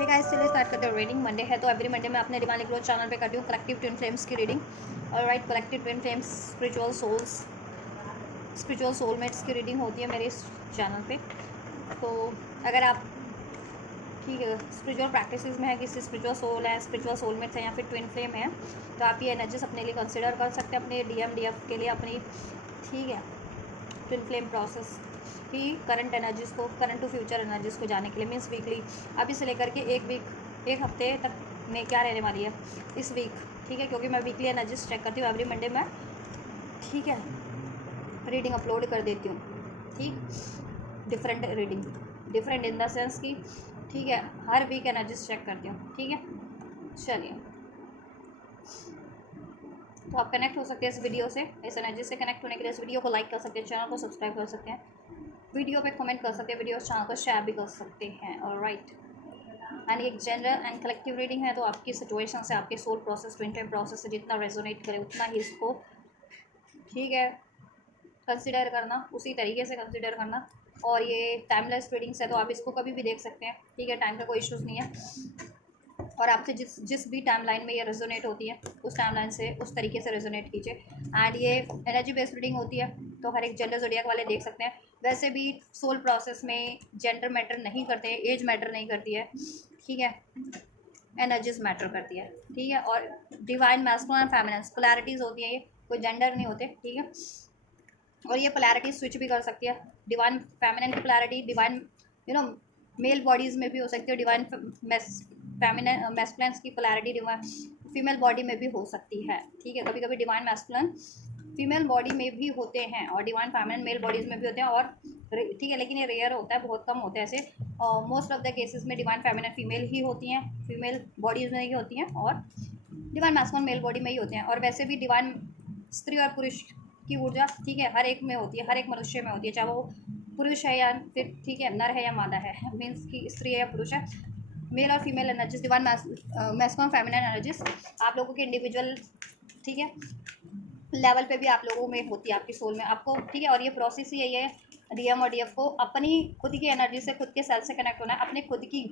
Hey guys, चलिए start करते हैं। रीडिंग मंडे है तो एवरी मंडे मैं अपने डिवाइन ग्रोथ चैनल पे करती हूँ कलेक्टिव ट्विन फ्लेम्स की reading. Alright, collective twin flames spiritual soulmates की रीडिंग होती है मेरे इस चैनल पे। तो अगर आप ठीक है स्पिरिचुअल प्रैक्टिसेस में है, किसी स्पिरिचुअल सोल है, स्पिरिचुअल सोलमेट्स है या फिर ट्विन फ्लेम है, तो आप ये एनर्जीज अपने लिए कंसिडर कर सकते हैं अपने DMDF के लिए अपनी। ठीक है, ट्विन फ्लेम प्रोसेस की करंट एनर्जीज़ को, करंट टू फ्यूचर एनर्जीज़ को जाने के लिए मीन्स वीकली अभी से लेकर के एक हफ्ते तक में क्या रहने वाली है इस वीक। ठीक है, क्योंकि मैं वीकली एनर्जीज चेक करती हूँ एवरी मंडे में। ठीक है, रीडिंग अपलोड कर देती हूँ। ठीक, different reading, different in the sense की ठीक है हर वीक एनर्जीज चेक करती हूँ। ठीक है, चलिए, तो आप कनेक्ट हो सकते हैं इस वीडियो से। इस एनर्जी से कनेक्ट होने के लिए इस वीडियो को लाइक कर सकते हैं, चैनल को सब्सक्राइब कर सकते हैं, वीडियो पे कमेंट कर सकते हैं, वीडियो चैनल को शेयर भी कर सकते हैं। ऑलराइट, एंड एक जनरल एंड कलेक्टिव रीडिंग है, तो आपकी सिचुएशन से, आपके soul process, twin flame process से जितना रेजोनेट करे उतना ही इसको ठीक है कंसिडर करना, उसी तरीके से कंसिडर करना। और ये टाइमलेस रीडिंग्स है तो आप इसको कभी भी देख सकते हैं। ठीक है, टाइम का कोई इश्यूज़ नहीं है। और आपसे जिस भी टाइम लाइन में ये रेजोनेट होती है उस टाइम लाइन से उस तरीके से रेजोनेट कीजिए। एंड ये एनर्जी बेस्ड रीडिंग होती है तो हर एक जेंडर ज़ोडिएक वाले देख सकते हैं। वैसे भी सोल प्रोसेस में जेंडर मैटर नहीं करते हैं, एज मैटर नहीं करती है। ठीक है, एनर्जीज मैटर करती है। ठीक है, और divine masculine and feminine polarities होती है, ये कोई जेंडर नहीं होते। ठीक है, और ये पोलैरिटी स्विच भी कर सकती है। डिवाइन फेमिनिन की पोलैरिटी डिवाइन मेल बॉडीज़ में भी हो सकती है। डिवाइन फेमिनिन मैस्कुलिन की पोलैरिटी डिवाइन फीमेल बॉडी में भी हो सकती है। ठीक है, कभी कभी डिवाइन मैस्कुलिन फीमेल बॉडी में भी होते हैं और डिवाइन फेमिनिन मेल बॉडीज़ में भी होते हैं। और ठीक है, लेकिन ये रेयर होता है, बहुत कम होता है ऐसे। मोस्ट ऑफ द केसेस में डिवाइन फेमिनिन फीमेल ही होती हैं, फीमेल बॉडीज़ में ही होती हैं, और डिवाइन मैस्कुलिन मेल बॉडी में ही होते हैं। और वैसे भी डिवाइन स्त्री और पुरुष की ऊर्जा ठीक है हर एक में होती है, हर एक मनुष्य में होती है, चाहे वो पुरुष है या फिर ठीक है नर है या मादा है, मीन्स कि स्त्री है या पुरुष है। मेल और female energies, divine masculine feminine energies आप लोगों के इंडिविजुअल ठीक है लेवल पे भी आप लोगों में होती है, आपकी सोल में आपको। ठीक है, और ये प्रोसेस ही यही है DM और DF को अपनी खुद की एनर्जी से, खुद के सेल्फ से कनेक्ट होना है, अपने खुद की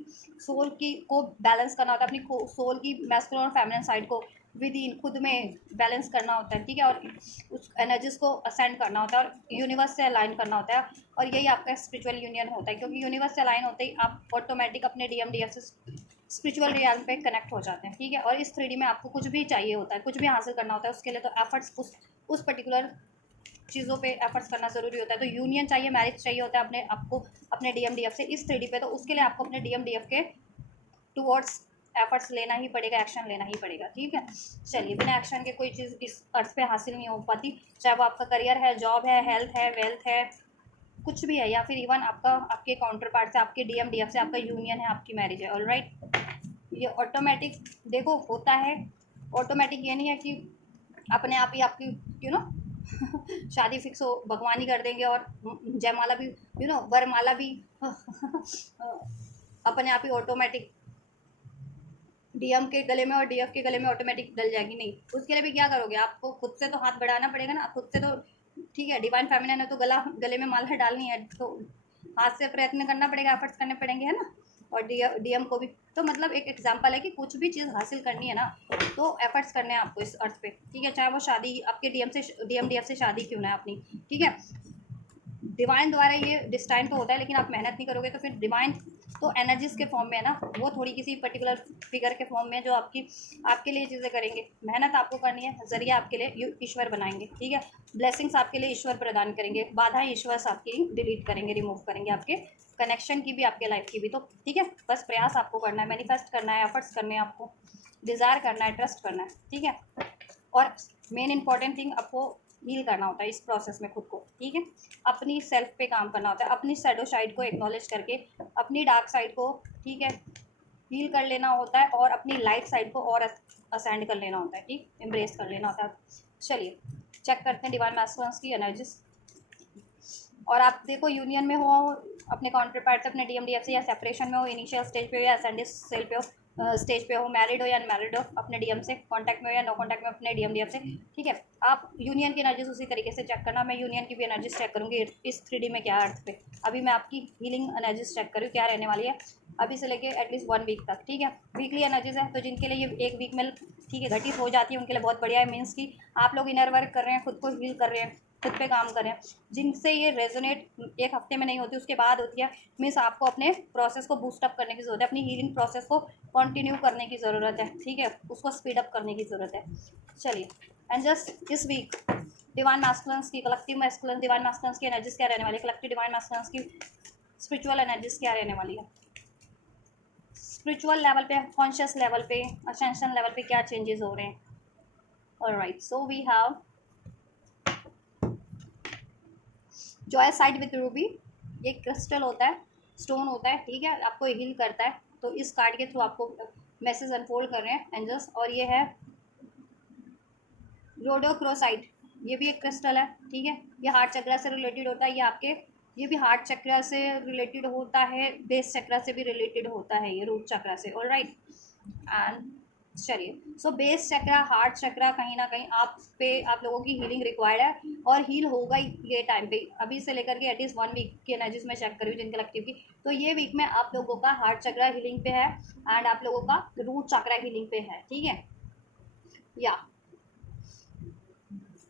सोल की को बैलेंस करना होता है, अपनी सोल की मैस्कुलिन और फेमिनिन साइड को विद इन खुद में बैलेंस करना होता है। ठीक है, और उस एनर्जीज को असेंड करना होता है और यूनिवर्स से अलाइन करना होता है। और यही आपका स्पिरिचुअल यूनियन होता है, क्योंकि यूनिवर्स से अलाइन होते ही आप ऑटोमेटिक अपने DMDF से स्पिरिचुअल रियल पे कनेक्ट हो जाते हैं। ठीक है, और इस 3D में आपको कुछ भी चाहिए होता है, कुछ भी हासिल करना होता है, उसके लिए तो एफर्ट्स उस पर्टिकुलर चीज़ों पे एफर्ट्स करना ज़रूरी होता है। तो यूनियन चाहिए, मैरिज चाहिए होता है अपने आपको अपने DMDF से इस 3D पे, तो उसके लिए आपको अपने DMDF के टूवर्ड्स एफर्ट्स लेना ही पड़ेगा, एक्शन लेना ही पड़ेगा। ठीक है, चलिए, बिना एक्शन के कोई चीज़ इस अर्थ पे हासिल नहीं हो पाती, चाहे वो आपका करियर है, जॉब है, हेल्थ है, वेल्थ है, कुछ भी है, या फिर इवन आपका आपके काउंटर पार्ट से, आपके DMDF से आपका यूनियन है, आपकी मैरिज है। ऑलराइट, ये ऑटोमेटिक देखो होता है। ऑटोमेटिक ये नहीं है कि अपने आप ही आपकी शादी फिक्स हो, भगवान ही कर देंगे, और जयमाला भी वरमाला भी अपने आप ही ऑटोमेटिक DM के गले में और DF के गले में ऑटोमेटिक डल जाएगी। नहीं, उसके लिए भी क्या करोगे, आपको खुद से तो हाथ बढ़ाना पड़ेगा ना, खुद से तो ठीक है डिवाइन फेमिनिन है तो गले में माला डालनी है, तो हाथ से प्रयत्न करना पड़ेगा, एफर्ट्स करने पड़ेंगे, है ना। और DM को भी, तो मतलब एक एग्जांपल है कि कुछ भी चीज़ हासिल करनी है ना तो एफर्ट्स करने हैं आपको इस अर्थ पे। ठीक है, चाहे वो शादी आपके DMDF से शादी क्यों ना है अपनी। ठीक है, डिवाइन द्वारा ये डिस्टाइन तो होता है, लेकिन आप मेहनत नहीं करोगे तो फिर डिवाइन तो एनर्जीज के फॉर्म में है ना, वो थोड़ी किसी पर्टिकुलर फिगर के फॉर्म में जो आपके लिए चीज़ें करेंगे। मेहनत आपको करनी है, जरिया आपके लिए ईश्वर बनाएंगे। ठीक है, ब्लेसिंग्स आपके लिए ईश्वर प्रदान करेंगे, बाधाएं ईश्वर आपकी डिलीट करेंगे, रिमूव करेंगे, आपके कनेक्शन की भी, आपके लाइफ की भी। तो ठीक है, बस प्रयास आपको करना है, मैनिफेस्ट करना है, एफर्ट्स करने हैं आपको, डिज़ायर करना है, ट्रस्ट करना है। ठीक है, और मेन इंपॉर्टेंट थिंग आपको हील करना होता है इस प्रोसेस में खुद को। ठीक है, अपनी सेल्फ पे काम करना होता है, अपनी शैडो साइड को एक्नॉलेज करके अपनी डार्क साइड को ठीक है हील कर लेना होता है, और अपनी लाइट साइड को और असेंड कर लेना होता है। ठीक, एम्ब्रेस कर लेना होता है। चलिए, चेक करते हैं डिवाइन मैस्कुलिन्स की एनर्जीज। और आप देखो यूनियन में हो अपने काउंटर पार्ट से, अपने DMDF से, या सेपरेशन में हो, इनिशियल स्टेज पे हो या असेंडेड सेल पे हो, स्टेज पे हो, मैरिड हो या अनमैरिड हो, अपने DM से कांटेक्ट में हो या नो कांटेक्ट में अपने DMDF से। ठीक है, आप यूनियन की एनर्जीज उसी तरीके से चेक करना। मैं यूनियन की भी एनर्जीज चेक करूँगी इस 3D में क्या अर्थ पे। अभी मैं आपकी हीलिंग एनर्जीज चेक करूँ क्या रहने वाली है अभी से लेके एटलीस्ट 1 वीक तक, ठीक है। वीकली एनर्जीज है, तो जिनके लिए ये 1 वीक में, ठीक है, घटित हो जाती है, उनके लिए बहुत बढ़िया है। मीन्स कि आप लोग इनर वर्क कर रहे हैं, खुद को हील कर रहे हैं, खुद पे काम कर रहे हैं। जिनसे ये रेजोनेट 1 हफ्ते में नहीं होती, उसके बाद होती है, मीन्स आपको अपने प्रोसेस को बूस्टअप करने की ज़रूरत है, अपनी हीलिंग प्रोसेस को कंटिन्यू करने की ज़रूरत है, ठीक है, उसको स्पीड अप करने की ज़रूरत है। चलिए, एंड जस्ट इस वीक डिवाइन मास्कुलिन्स की, कलेक्टिव मास्कुलिन डिवाइन मास्कुलिन्स की एनर्जीज क्या रहने वाली है, कलेक्टिव डिवाइन मास्कुलिन्स की स्पिरिचुअल एनर्जीज क्या रहने वाली है, स्पिरिचुअल लेवल पे, कॉन्शियस लेवल पे, असेंशन लेवल पे क्या चेंजेस हो रहे हैं। Alright, so we have zoisite with ruby. ये क्रिस्टल होता है, स्टोन होता है, ठीक है, आपको हील करता है। तो इस कार्ड के थ्रू आपको मैसेज अनफोल्ड कर रहे हैं एंजल्स। और ये है रोडोक्रोसाइट, ये भी एक क्रिस्टल है, ठीक है। ये हार्ट चक्र से रिलेटेड होता है, ये आपके, ये भी हार्ट चक्र से रिलेटेड होता है, बेस चक्र से भी रिलेटेड होता है, ये रूट चक्र से। ऑलराइट, एंड चलिए, सो बेस चक्र, हार्ट चक्र, कहीं ना कहीं आप लोगों की हीलिंग रिक्वायर्ड है, और हील होगा ही ये टाइम पे, अभी से लेकर के एटलीस्ट 1 वीक की एनर्जीज में चेक करी जिन कलेक्टिव की। तो ये वीक में आप लोगों का हार्ट चक्र हीलिंग पे है, एंड आप लोगों का रूट चक्र हीलिंग पे है, ठीक है। या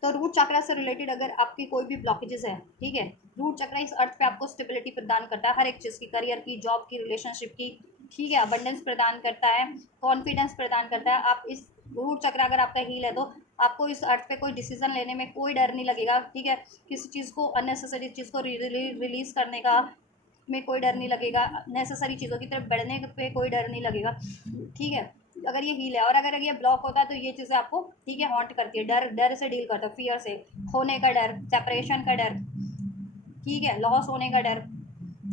तो रूट चक्र से रिलेटेड अगर आपकी कोई भी ब्लॉकेजेस है, ठीक है, रूट चक्र इस अर्थ पे आपको स्टेबिलिटी प्रदान करता है, हर एक चीज़ की, करियर की, जॉब की, रिलेशनशिप की, ठीक है, अबंडेंस प्रदान करता है, कॉन्फिडेंस प्रदान करता है। आप इस रूट चक्र अगर आपका हील है, तो आपको इस अर्थ पे कोई डिसीजन लेने में कोई डर नहीं लगेगा, ठीक है। किसी चीज़ को, अननेसेसरी चीज़ को रिलीज करने का में कोई डर नहीं लगेगा, नेसेसरी चीज़ों की तरफ बढ़ने पे कोई डर नहीं लगेगा, ठीक है, अगर ये हील है। और अगर ये ब्लॉक होता है, तो ये चीज़ें आपको, ठीक है, हॉन्ट करती है, डर, डर से डील करता है, फियर से, खोने का डर, सेपरेशन का डर, ठीक है, लॉस होने का डर,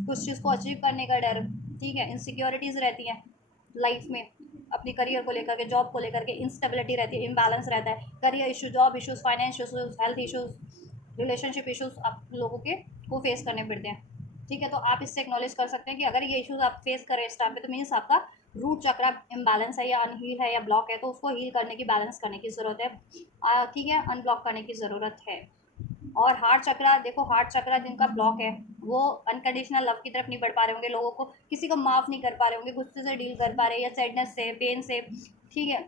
कुछ चीज़ को अचीव करने का डर, ठीक है, इनसिक्योरिटीज़ रहती हैं लाइफ में, अपनी करियर को लेकर के, जॉब को लेकर के इनस्टेबिलिटी रहती है, इम्बैलेंस रहता है, career issue, job issues, finance issues, health issues, relationship issues आप लोगों के को फेस करने पड़ते हैं, ठीक है। तो आप इससे एक्नॉलेज कर सकते हैं कि अगर ये इश्यूज आप फेस करें इस टाइम पे, तो मीन्स आपका रूट चक्र इम्बैलेंस है, या अनहील है, या ब्लॉक है, तो उसको हील करने की, बैलेंस करने की ज़रूरत है, ठीक है, अनब्लॉक करने की ज़रूरत है। और हार्ट चक्र, देखो, हार्ट चक्र जिनका ब्लॉक है, वो अनकंडीशनल लव की तरफ नहीं बढ़ पा रहे होंगे, लोगों को, किसी को माफ़ नहीं कर पा रहे होंगे, गुस्से से डील कर पा रहे, या सैडनेस से, पेन से, ठीक है,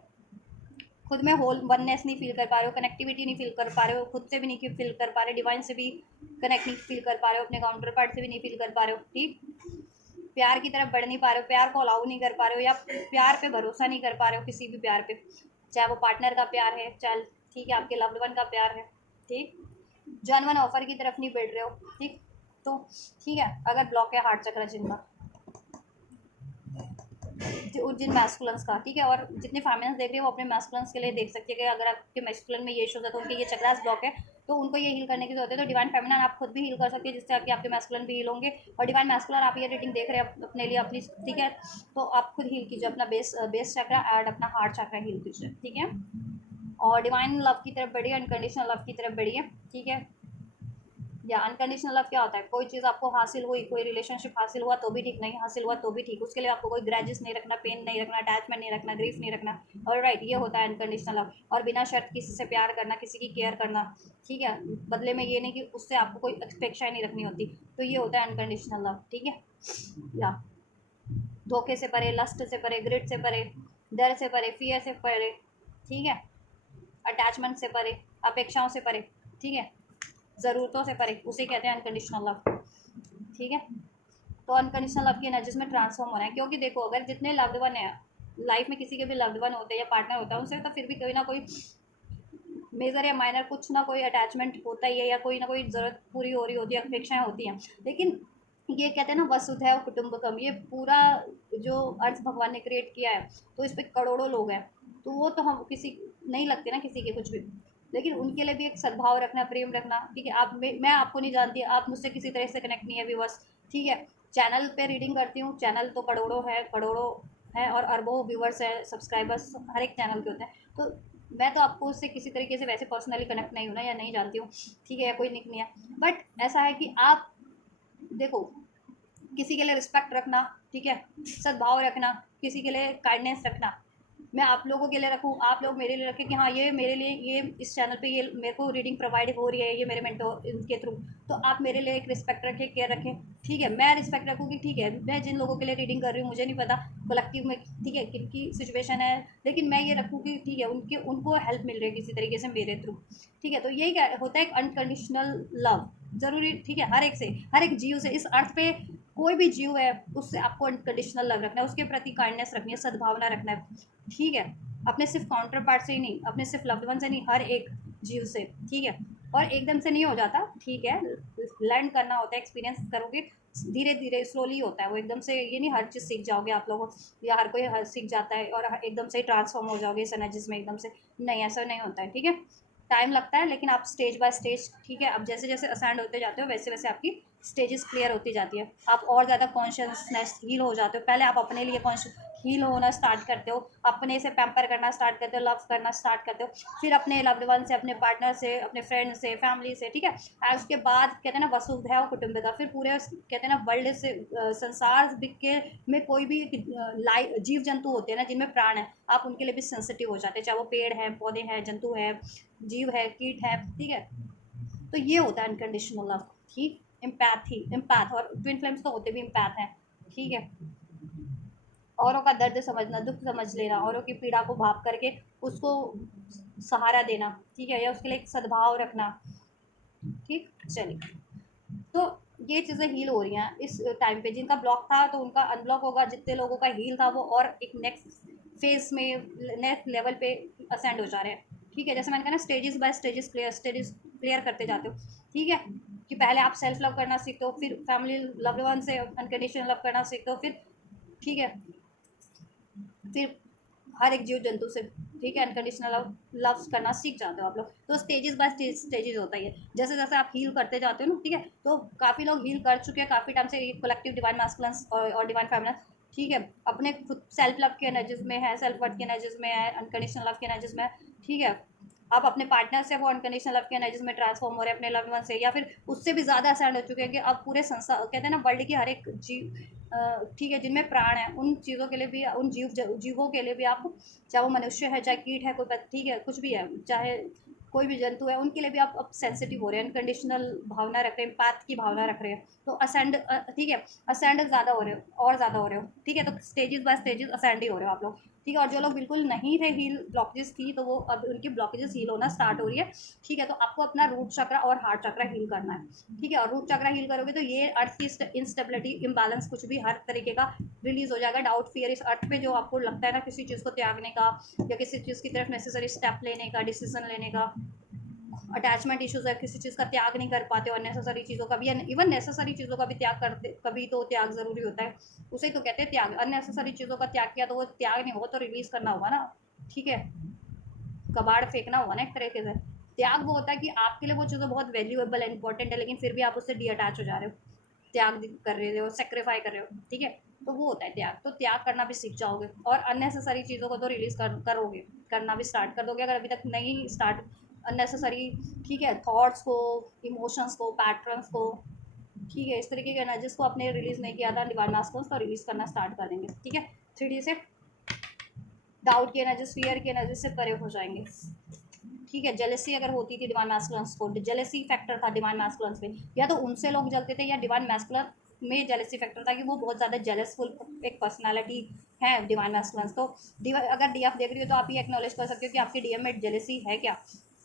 खुद में होल वननेस नहीं फील कर पा रहे हो, कनेक्टिविटी नहीं फील कर पा रहे हो, खुद से भी नहीं फील कर पा रहे, डिवाइन से भी कनेक्ट नहीं फील कर पा रहे हो, अपने काउंटर पार्ट से भी नहीं फील कर पा रहे हो, ठीक, प्यार की तरफ बढ़ नहीं पा रहे हो, प्यार को अलाउ नहीं कर पा रहे हो, या प्यार पे भरोसा नहीं कर पा रहे हो, किसी भी प्यार पे, चाहे वो पार्टनर का प्यार है, चाहे, ठीक है, आपके लव्ड वन का प्यार है, ठीक, जेन्युइन ऑफर की तरफ नहीं बढ़ रहे हो, ठीक। तो ठीक है, अगर ब्लॉक है हार्ट चक्र जिनका, जिन मैस्कुलेंस का, ठीक है, और जितने फैमिलीज देख रहे हैं वो अपने मैस्कुलेंस के लिए देख सकते हैं कि अगर आपके मैस्कुलिन में ये इशूज है, तो उनके ये चक्रास ब्लॉक है, तो उनको ये हील करने की जरूरत है। तो डिवाइन फेमिनिन आप खुद भी हील कर सकते हैं, जिससे आपके मैस्कुलिन भी हील होंगे। और डिवाइन मैस्कुलर आप ये रीडिंग देख रहे हैं अपने लिए अपनी, ठीक है, तो आप खुद हील कीजिए अपना बेस चक्रा एंड अपना हार्ट चक्रा हील कीजिए, ठीक है। और डिवाइन लव की तरफ बढ़िए, अनकंडीशनल लव की तरफ बढ़िए, ठीक है। या अनकंडीशनल लव क्या होता है, कोई चीज़ आपको हासिल हुई, कोई रिलेशनशिप हासिल हुआ तो भी ठीक, नहीं हासिल हुआ तो भी ठीक, उसके लिए आपको कोई ग्रजेस नहीं रखना, पेन नहीं रखना, अटैचमेंट नहीं रखना, ग्रीफ नहीं रखना। और राइट, ये होता है अनकंडीशनल लव। और बिना शर्त किसी से प्यार करना, किसी की केयर करना, ठीक है, बदले में ये नहीं कि उससे आपको कोई अपेक्षा नहीं रखनी होती, तो ये होता है अनकंडीशनल लव, ठीक है। या धोखे से परे, लस्ट से परे, ग्रिड से परे, डर से परे, फियर से परे, ठीक है, अटैचमेंट से परे, अपेक्षाओं से परे, ठीक है, ज़रूरतों से परे, उसे कहते हैं अनकंडीशनल लव, ठीक है। तो अनकंडीशनल लव की एनर्जीज में ट्रांसफॉर्म होना है, क्योंकि देखो, अगर जितने लव्ड वन है लाइफ में, किसी के भी लव्ड वन होते हैं या पार्टनर होता है, उनसे तो फिर भी कोई ना कोई मेजर या माइनर कुछ ना कोई अटैचमेंट होता ही है, या कोई ना कोई ज़रूरत पूरी हो रही होती है, अपेक्षाएं होती हैं। लेकिन ये कहते हैं ना, वसुधैव कुटुंबकम, ये पूरा जो अर्थ भगवान ने क्रिएट किया है, तो इस पर करोड़ों लोग हैं, तो वो तो हम किसी नहीं लगते ना किसी के कुछ भी, लेकिन उनके लिए भी एक सद्भाव रखना, प्रेम रखना, ठीक है। मैं आपको नहीं जानती, आप मुझसे किसी तरह से कनेक्ट नहीं है व्यूअर्स, ठीक है। चैनल पे रीडिंग करती हूँ, चैनल तो करोड़ों है, और अरबों व्यूअर्स है, सब्सक्राइबर्स हर एक चैनल के होते हैं, तो मैं तो आपको उससे किसी तरीके से वैसे पर्सनली कनेक्ट नहीं हूँ ना, या नहीं जानती हूँ, ठीक है, या कोई निक नहीं है। बट ऐसा है कि आप देखो, किसी के लिए रिस्पेक्ट रखना, ठीक है, सद्भाव रखना, किसी के लिए काइंडनेस रखना, मैं आप लोगों के लिए रखूँ, आप लोग मेरे लिए रखें कि हाँ, ये मेरे लिए, ये इस चैनल पे ये मेरे को रीडिंग प्रोवाइड हो रही है, ये मेरे मेंटोर इनके थ्रू, तो आप मेरे लिए एक रिस्पेक्ट रखें, केयर रखें, ठीक है, मैं रिस्पेक्ट रखूँगी, ठीक है, मैं जिन लोगों के लिए रीडिंग कर रही हूँ मुझे नहीं पता कलेक्टिव में ठीक है किनकी सिचुएशन है, लेकिन मैं ये रखूँगी ठीक है उनके उनको हेल्प मिल रही है किसी तरीके से मेरे थ्रू। ठीक है, तो यही क्या होता है, एक अनकंडीशनल लव ज़रूरी ठीक है, हर एक से, हर एक जीव से, इस अर्थ पे कोई भी जीव है उससे आपको अनकंडीशनल लव रखना है, उसके प्रति काइंडनेस रखनी है, सद्भावना रखना है। ठीक है, अपने सिर्फ काउंटर पार्ट से ही नहीं, अपने सिर्फ लव्ड वन से नहीं, हर एक जीव से। ठीक है, और एकदम से नहीं हो जाता, ठीक है, लर्न करना होता है, एक्सपीरियंस करोगे धीरे धीरे, स्लोली होता है वो, एकदम से ये नहीं हर चीज़ सीख जाओगे आप लोग, या हर कोई हर सीख जाता है और एकदम से ही ट्रांसफॉर्म हो जाओगे इस एनर्जीज में एकदम से, नहीं ऐसा नहीं होता है। ठीक है, टाइम लगता है, लेकिन आप स्टेज बाय स्टेज, ठीक है, अब जैसे जैसे असेंड होते जाते हो वैसे वैसे आपकी स्टेजेस क्लियर होती जाती है, आप और ज़्यादा कॉन्शियसनेस हील हो जाते हो। पहले आप अपने लिए हील होना स्टार्ट करते हो, अपने से पैम्पर करना स्टार्ट करते हो, लव करना स्टार्ट करते हो, फिर अपने लव्ड वन से, अपने पार्टनर से, अपने फ्रेंड से, फैमिली से। ठीक है, और उसके बाद कहते हैं ना वसुधैव कुटुंबिका, फिर पूरे कहते हैं ना वर्ल्ड से, संसार के में कोई भी जीव जंतु होते हैं ना जिनमें प्राण है, आप उनके लिए भी सेंसिटिव हो जाते हैं, चाहे वो पेड़ है, पौधे हैं, जंतु है, जीव है, कीट है। ठीक है, तो ये होता है अनकंडीशनल लव। ठीक, एम्पैथी, एम्पैथ, और ट्विन फ्लेम्स तो होते भी एम्पैथ हैं। ठीक है, औरों का दर्द समझना, दुख समझ लेना, औरों की पीड़ा को भाप करके उसको सहारा देना, ठीक है, या उसके लिए एक सद्भाव रखना। ठीक, चलिए, तो ये चीज़ें हील हो रही हैं इस टाइम पे, जिनका ब्लॉक था तो उनका अनब्लॉक होगा, जितने लोगों का हील था वो और एक नेक्स्ट फेज में, नेक्स्ट लेवल पे असेंड हो जा रहे हैं। ठीक है, जैसे मैंने कहा ना, स्टेजेस बाय स्टेजेस क्लियर करते जाते हो। ठीक है, कि पहले आप सेल्फ लव करना सीखते हो, फिर फैमिली लव्ड वन से अनकंडीशनल लव करना सीखते हो, फिर ठीक है, फिर हर एक जीव जंतु से, ठीक है, अनकंडीशनल लव करना सीख जाते हो आप लोग। तो स्टेजेस बाय स्टेजेस होता है, जैसे जैसे आप हील करते जाते हो ना, ठीक है, तो काफ़ी लोग हील कर चुके हैं काफ़ी टाइम से, कलेक्टिव डिवाइन मैस्कुलिन और डिवाइन फेमिनिन, ठीक है, अपने खुद सेल्फ लव के एनर्जीज में है, सेल्फ वर्थ के एनर्जीज में है, अनकंडीशनल लव के एनर्जीज में है। ठीक है, आप अपने पार्टनर से वो अनकंडीशनल लव के एनर्जीज में ट्रांसफॉर्म हो रहे हैं, अपने लव्ड वन से, या फिर उससे भी ज़्यादा असेंड हो चुके हैं कि अब पूरे संसार, कहते हैं ना वर्ल्ड की हर एक जीव, ठीक है, जिनमें प्राण है, उन चीज़ों के लिए भी, उन जीवों के लिए भी आप, चाहे वो मनुष्य है, चाहे कीट है, कोई ठीक है, कुछ भी है, चाहे कोई भी जंतु है, उनके लिए भी आप अब सेंसिटिव हो रहे हैं, अनकंडीशनल भावना रख रहे हैं, पाथ की भावना रख रहे हैं, तो असेंड, ठीक है, असेंड ज़्यादा हो रहे हो और ज़्यादा हो रहे हो। ठीक है, तो स्टेजेस बाय स्टेजेस असेंड ही हो रहे हो आप लोग। ठीक है, और जो लोग बिल्कुल नहीं थे, हील ब्लॉकेजेस थी, तो वो अब उनकी ब्लॉकेजेस हील होना स्टार्ट हो रही है। ठीक है, तो आपको अपना रूट चक्र और हार्ट चक्र हील करना है। ठीक है, और रूट चक्र हील करोगे तो ये अर्थ की इंस्टेबिलिटी, इम्बैलेंस, कुछ भी हर तरीके का रिलीज हो जाएगा। डाउट, फियर, इस अर्थ पे जो आपको लगता है ना किसी चीज़ को त्यागने का, या किसी चीज़ की तरफ नेसेसरी स्टेप लेने का, डिसीजन लेने का, अटैचमेंट इश्यूज है, किसी चीज़ का त्याग नहीं कर पाते हो, अननेसेसरी चीज़ों का भी, इवन नेसेसरी चीज़ों का भी त्याग करते, कभी तो त्याग ज़रूरी होता है, उसे तो कहते हैं त्याग। अननेसेसरी चीज़ों का त्याग किया तो वो त्याग नहीं होगा, तो रिलीज़ करना होगा ना। ठीक है, कबाड़ फेंकना होगा ना एक तरीके से। त्याग वो होता है कि आपके लिए वो चीज़ें बहुत वैल्यूएबल है, इंपॉर्टेंट है, लेकिन फिर भी आप उससे डी अटैच हो जा रहे हो, त्याग कर रहे हो, सेक्रीफाई कर रहे हो। ठीक है, तो वो होता है त्याग, तो त्याग करना भी सीख जाओगे, और अननेसेसरी चीज़ों को तो रिलीज़ करोगे, करना भी स्टार्ट कर दोगे, अगर अभी तक नहीं स्टार्ट, अननेसेसरी, ठीक है, थॉट्स को, इमोशंस को, पैटर्न्स को, ठीक है, इस तरीके के एनर्जीज को आपने रिलीज़ नहीं किया था डिवाइन मास्कुलिन, तो रिलीज़ करना स्टार्ट कर देंगे। ठीक है, 3D से डाउट की एनर्जीज, फियर की एनर्जी से परे हो जाएंगे। ठीक है, जेलेसी अगर होती थी डिवाइन मैस्कुलिन्स को, जेलेसी फैक्टर था डिवाइन मैस्कुलिन्स में, या तो उनसे लोग जलते थे, या डिवाइन मैस्कुलिन में जेलेसी फैक्टर था कि वो बहुत ज़्यादा जेलसफुल एक पर्सनालिटी है डिवाइन मैस्कुलिन्स। तो अगर डीएफ देख रही हो तो आप ये एक्नॉलेज कर सकते हो कि आपके डीएम में जेलेसी है क्या।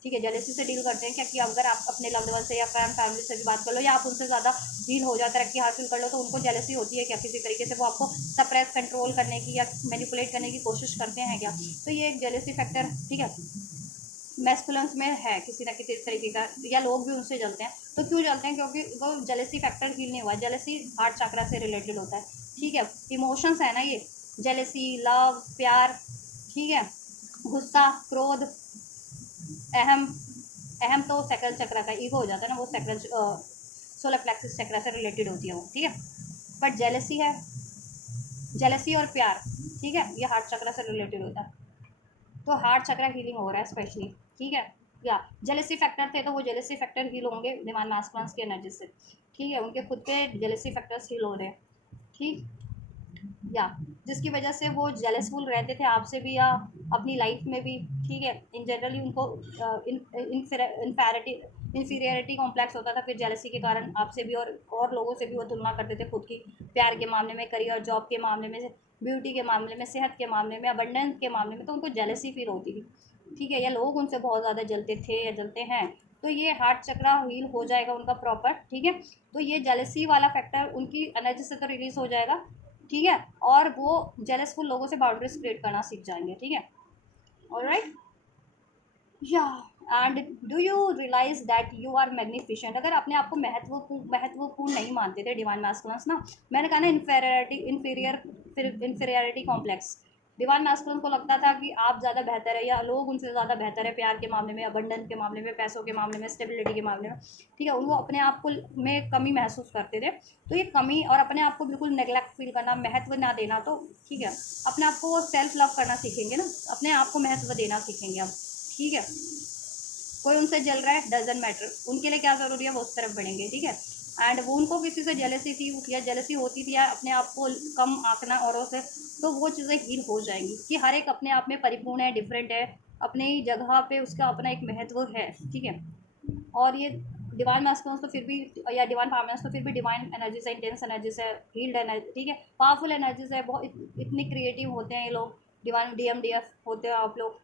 ठीक है, जेलेसी से डील करते हैं क्या, कि अगर आप अपने लव्ड वन से या फैमिली से भी बात कर लो, या आप उनसे ज़्यादा डील हो जाता, तरक्की हासिल कर लो, तो उनको जेलेसी होती है क्या, किसी तरीके से वो आपको सप्रेस, कंट्रोल करने की या मैनिपुलेट करने की कोशिश करते हैं क्या। तो ये एक जेलेसी फैक्टर, ठीक है, मैस्कुलिन्स में है किसी ना किसी तरीके का, या लोग भी उनसे जलते हैं। तो क्यों जलते हैं, क्योंकि वो जेलेसी फैक्टर हील नहीं हुआ, जेलेसी हार्ट चक्रा से रिलेटेड होता है। ठीक है, इमोशंस है ना ये, जेलेसी, लव, प्यार, ठीक है, गुस्सा, क्रोध, अहम, अहम तो सैक्रल चक्र का, ईगो हो जाता है ना, वो सैक्रल सोलर प्लेक्सिस चक्र से रिलेटेड होती है वो। ठीक है, बट जेलेसी है, जेलेसी और प्यार, ठीक है, ये हार्ट चक्र से रिलेटेड होता है, तो हार्ट चक्र हीलिंग हो रहा है स्पेशली। ठीक है, या जेलेसी फैक्टर थे तो वो जेलेसी फैक्टर हील होंगे डिवाइन मास्कुलिन्स की एनर्जी से। ठीक है, उनके खुद के जेलेसी फैक्टर्स हील हो रहे हैं। ठीक, या जिसकी वजह से वो जेलसफुल रहते थे आपसे भी, या अपनी लाइफ में भी। ठीक है, इन जनरली उनको इन्फीरियरिटी कॉम्प्लेक्स होता था, फिर जेलसी के कारण आपसे भी और लोगों से भी वो तुलना करते थे खुद की, प्यार के मामले में, करियर जॉब के मामले में, ब्यूटी के मामले में, सेहत के मामले में, अबंडेंस के मामले में, तो उनको जेलसी फील होती थी, ठीक है, या लोग उनसे बहुत ज़्यादा जलते थे या जलते हैं। तो ये हार्ट चक्रा हील हो जाएगा उनका प्रॉपर, ठीक है। तो ये जेलसी वाला फैक्टर उनकी एनर्जी से तो रिलीज हो जाएगा, ठीक है, और वो जेलसफुल लोगों से बाउंड्रीज क्रिएट करना सीख जाएंगे, ठीक है। Alright, yeah and do you realise that you are magnificent. अगर अपने आप को महत्वपूर्ण नहीं मानते थे डिवाइन मैस्कुलिन्स ना, मैंने कहा ना इन्फीरियरिटी कॉम्प्लेक्स, डिवाइन मैस्कुलिन को लगता था कि आप ज़्यादा बेहतर है या लोग उनसे ज़्यादा बेहतर है, प्यार के मामले में, अबंडन के मामले में, पैसों के मामले में, स्टेबिलिटी के मामले में, ठीक है, उनको अपने आप को में कमी महसूस करते थे। तो ये कमी और अपने आप को बिल्कुल नेग्लेक्ट फील करना, महत्व ना देना, तो ठीक है, अपने आप को सेल्फ लव करना सीखेंगे ना, अपने आप को महत्व देना सीखेंगे हम, ठीक है। कोई उनसे जल रहा है, डजन मैटर, उनके लिए क्या ज़रूरी है वो उस तरफ बढ़ेंगे, ठीक है। एंड वो उनको किसी से जेलसी थी या जेलसी होती थी या अपने आप को कम आंकना औरों से, तो वो चीज़ें हील हो जाएंगी कि हर एक अपने आप में परिपूर्ण है, डिफरेंट है, अपने ही जगह पे उसका अपना एक महत्व है, ठीक है। और ये डिवाइन मैस्कुलिन्स तो फिर भी, या डिवाइन फेमिनिन्स तो फिर भी डिवाइन एनर्जी से, इंटेंस एनर्जी से, हील्ड एनर्जी, ठीक है, पावरफुल एनर्जी से, बहुत इतने क्रिएटिव होते हैं ये लोग, डिवाइन DMDF होते हैं आप लोग,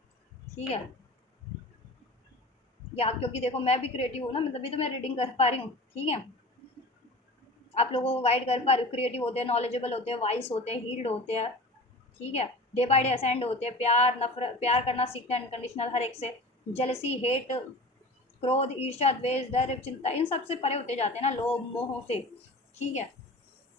ठीक है। या क्योंकि देखो मैं भी क्रिएटिव हूँ ना, मैं तभी तो मैं रीडिंग कर पा रही हूँ, ठीक है, आप लोगों को गाइड कर पा रही हूँ। क्रिएटिव होते हैं, नॉलेजेबल होते हैं, वाइस होते हैं, हील्ड होते हैं, ठीक है, डे बाय डे असेंड होते हैं, प्यार करना सीखते हैं अनकंडीशनल हर एक से, जेलसी, हेट, क्रोध, ईर्ष्या, द्वेष, डर, चिंता, इन सब से परे होते जाते हैं ना, लोभ मोह से, ठीक है।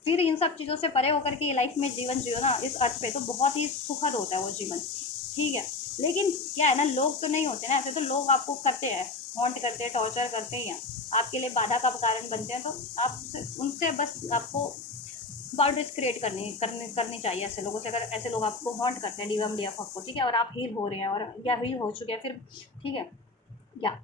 फिर इन सब चीज़ों से परे होकर के ये लाइफ में जीवन जियो ना इस अर्थ पे, तो बहुत ही सुखद होता है वो जीवन, ठीक है। लेकिन क्या है ना, लोग तो नहीं होते ना ऐसे, तो लोग आपको करते हैं, हॉन्ट करते हैं, टॉर्चर करते हैं, आपके लिए बाधा का कारण बनते हैं, तो आप उनसे बस आपको बाउंड्रीज क्रिएट करनी चाहिए ऐसे लोगों से। अगर ऐसे लोग आपको हॉन्ट करते हैं, DMDF आपको, ठीक है, और आप हील हो रहे हैं और या हील हो चुके हैं फिर, ठीक है, या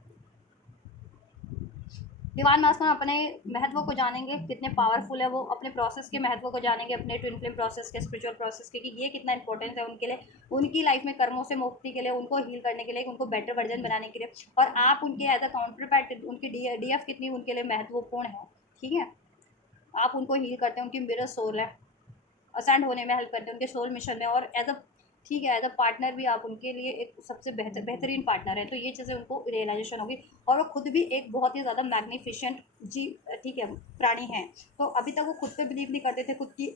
डिवाइन मास्टर अपने महत्व को जानेंगे, कितने पावरफुल है वो, अपने प्रोसेस के महत्व को जानेंगे, अपने ट्विन फ्लेम प्रोसेस के, स्पिरिचुअल प्रोसेस के, कि ये कितना इंपॉर्टेंट है उनके लिए, उनकी लाइफ में कर्मों से मुक्ति के लिए, उनको हील करने के लिए, उनको बेटर वर्जन बनाने के लिए, और आप उनके एज अ काउंटर पार्ट उनकी DF कितनी उनके लिए महत्वपूर्ण है, ठीक है। आप उनको हील करते हैं, उनकी मिरर सोल है, असेंड होने में हेल्प करते हैं, उनके सोल मिशन में, और एज अ, ठीक है, एज अ पार्टनर भी आप उनके लिए एक सबसे बेहतरीन पार्टनर है, तो ये चीज़ें उनको रियलाइजेशन होगी, और वो खुद भी एक बहुत ही ज़्यादा मैग्निफिशेंट जी, ठीक है, प्राणी हैं। तो अभी तक वो खुद पे बिलीव नहीं करते थे, खुद की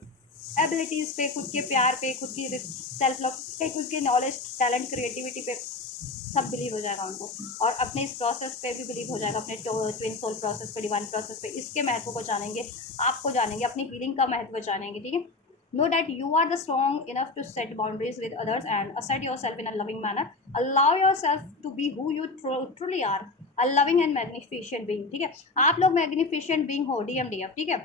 एबिलिटीज़ पे, खुद के प्यार पे, खुद की सेल्फ लव पे, खुद के नॉलेज, टैलेंट, क्रिएटिविटी पे, सब बिलीव हो जाएगा उनको, और अपने इस प्रोसेस पे भी बिलीव हो जाएगा, अपने ट्विन सोल प्रोसेस पे, डिवाइन प्रोसेस पे, इसके महत्व को जानेंगे, आपको जानेंगे, अपनी हीलिंग का महत्व जानेंगे, ठीक है। Know that you are the strong enough to set boundaries with others and assert yourself in a loving manner. Allow yourself to be who you truly are, a loving and magnificent being, ठीक है। आप लोग magnificent being हो, DMDF, ठीक है।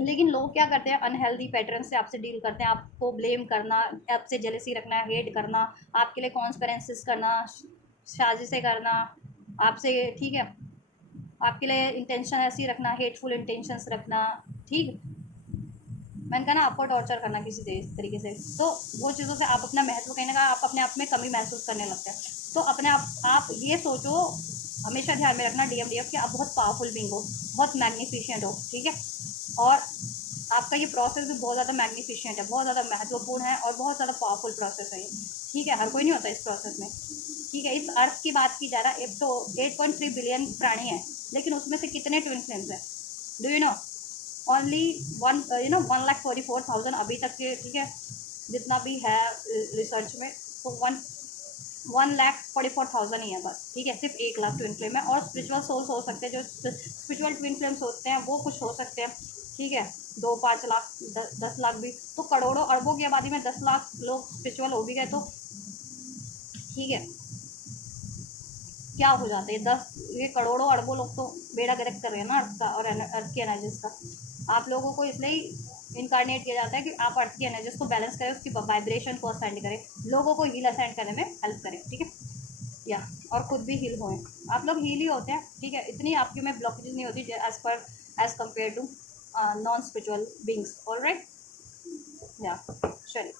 लेकिन लोग क्या करते हैं, अनहेल्दी पैटर्न से आपसे डील करते हैं, आपको ब्लेम करना, आपसे जेलसी रखना, हेट करना, आपके लिए कॉन्स्पेरेंसीज करना, साजिशें करना आपसे, ठीक है, आपके लिए इंटेंशन ऐसी रखना, हेटफुल इंटेंशंस रखना, ठीक। मैंने कहा ना, आपको टॉर्चर करना किसी तरीके से, तो वो चीज़ों से आप अपना महत्व, कहीं ना कहीं आप अपने आप में कमी महसूस करने लगते हैं। तो अपने आप ये सोचो, हमेशा ध्यान में रखना DMDF कि आप बहुत पावरफुल बीइंग हो, बहुत मैग्निफिशेंट हो, ठीक है। और आपका ये प्रोसेस भी बहुत ज़्यादा मैग्निफिशेंट है, बहुत ज़्यादा महत्वपूर्ण है, और बहुत ज़्यादा पावरफुल प्रोसेस है ये, ठीक है। हर कोई नहीं होता इस प्रोसेस में, ठीक है। इस अर्थ की बात की जा रहा है, एक तो 8.3 बिलियन प्राणी है, लेकिन उसमें से कितने ट्विन फ्लेम्स हैं, डू यू नो? ओनली 1,44,000 अभी तक के, ठीक है, जितना भी है रिसर्च में, तो 1,44,000 ही है बस, ठीक है, सिर्फ 1 लाख ट्विन फ्लेम है। और स्पिरिचुअल सोल्स हो सकते हैं, जो स्पिरिचुअल ट्विन फ्लेम्स होते हैं वो कुछ हो सकते हैं, ठीक है, 2-5 लाख 10 लाख भी, तो करोड़ों अरबों की आबादी में 10 लाख लोग स्पिरिचुअल हो भी गए, तो ठीक है, क्या हो जाते हैं ये करोड़ों अरबों लोग, तो बेड़ा गर्क कर रहे हैं ना अर्थ का और अर्थ की एनर्जीज का। आप लोगों को इसलिए इनकारनेट किया जाता है कि आप अर्थ की एनर्जीज को बैलेंस करें, उसकी वाइब्रेशन को असेंड करें, लोगों को हील असेंड करने में हेल्प करें, ठीक है, या और खुद भी हील होएं। आप लोग हील ही होते हैं, ठीक है, इतनी आपकी में ब्लॉकेज नहीं होती as compare to non spiritual beings, alright, yeah चलिए।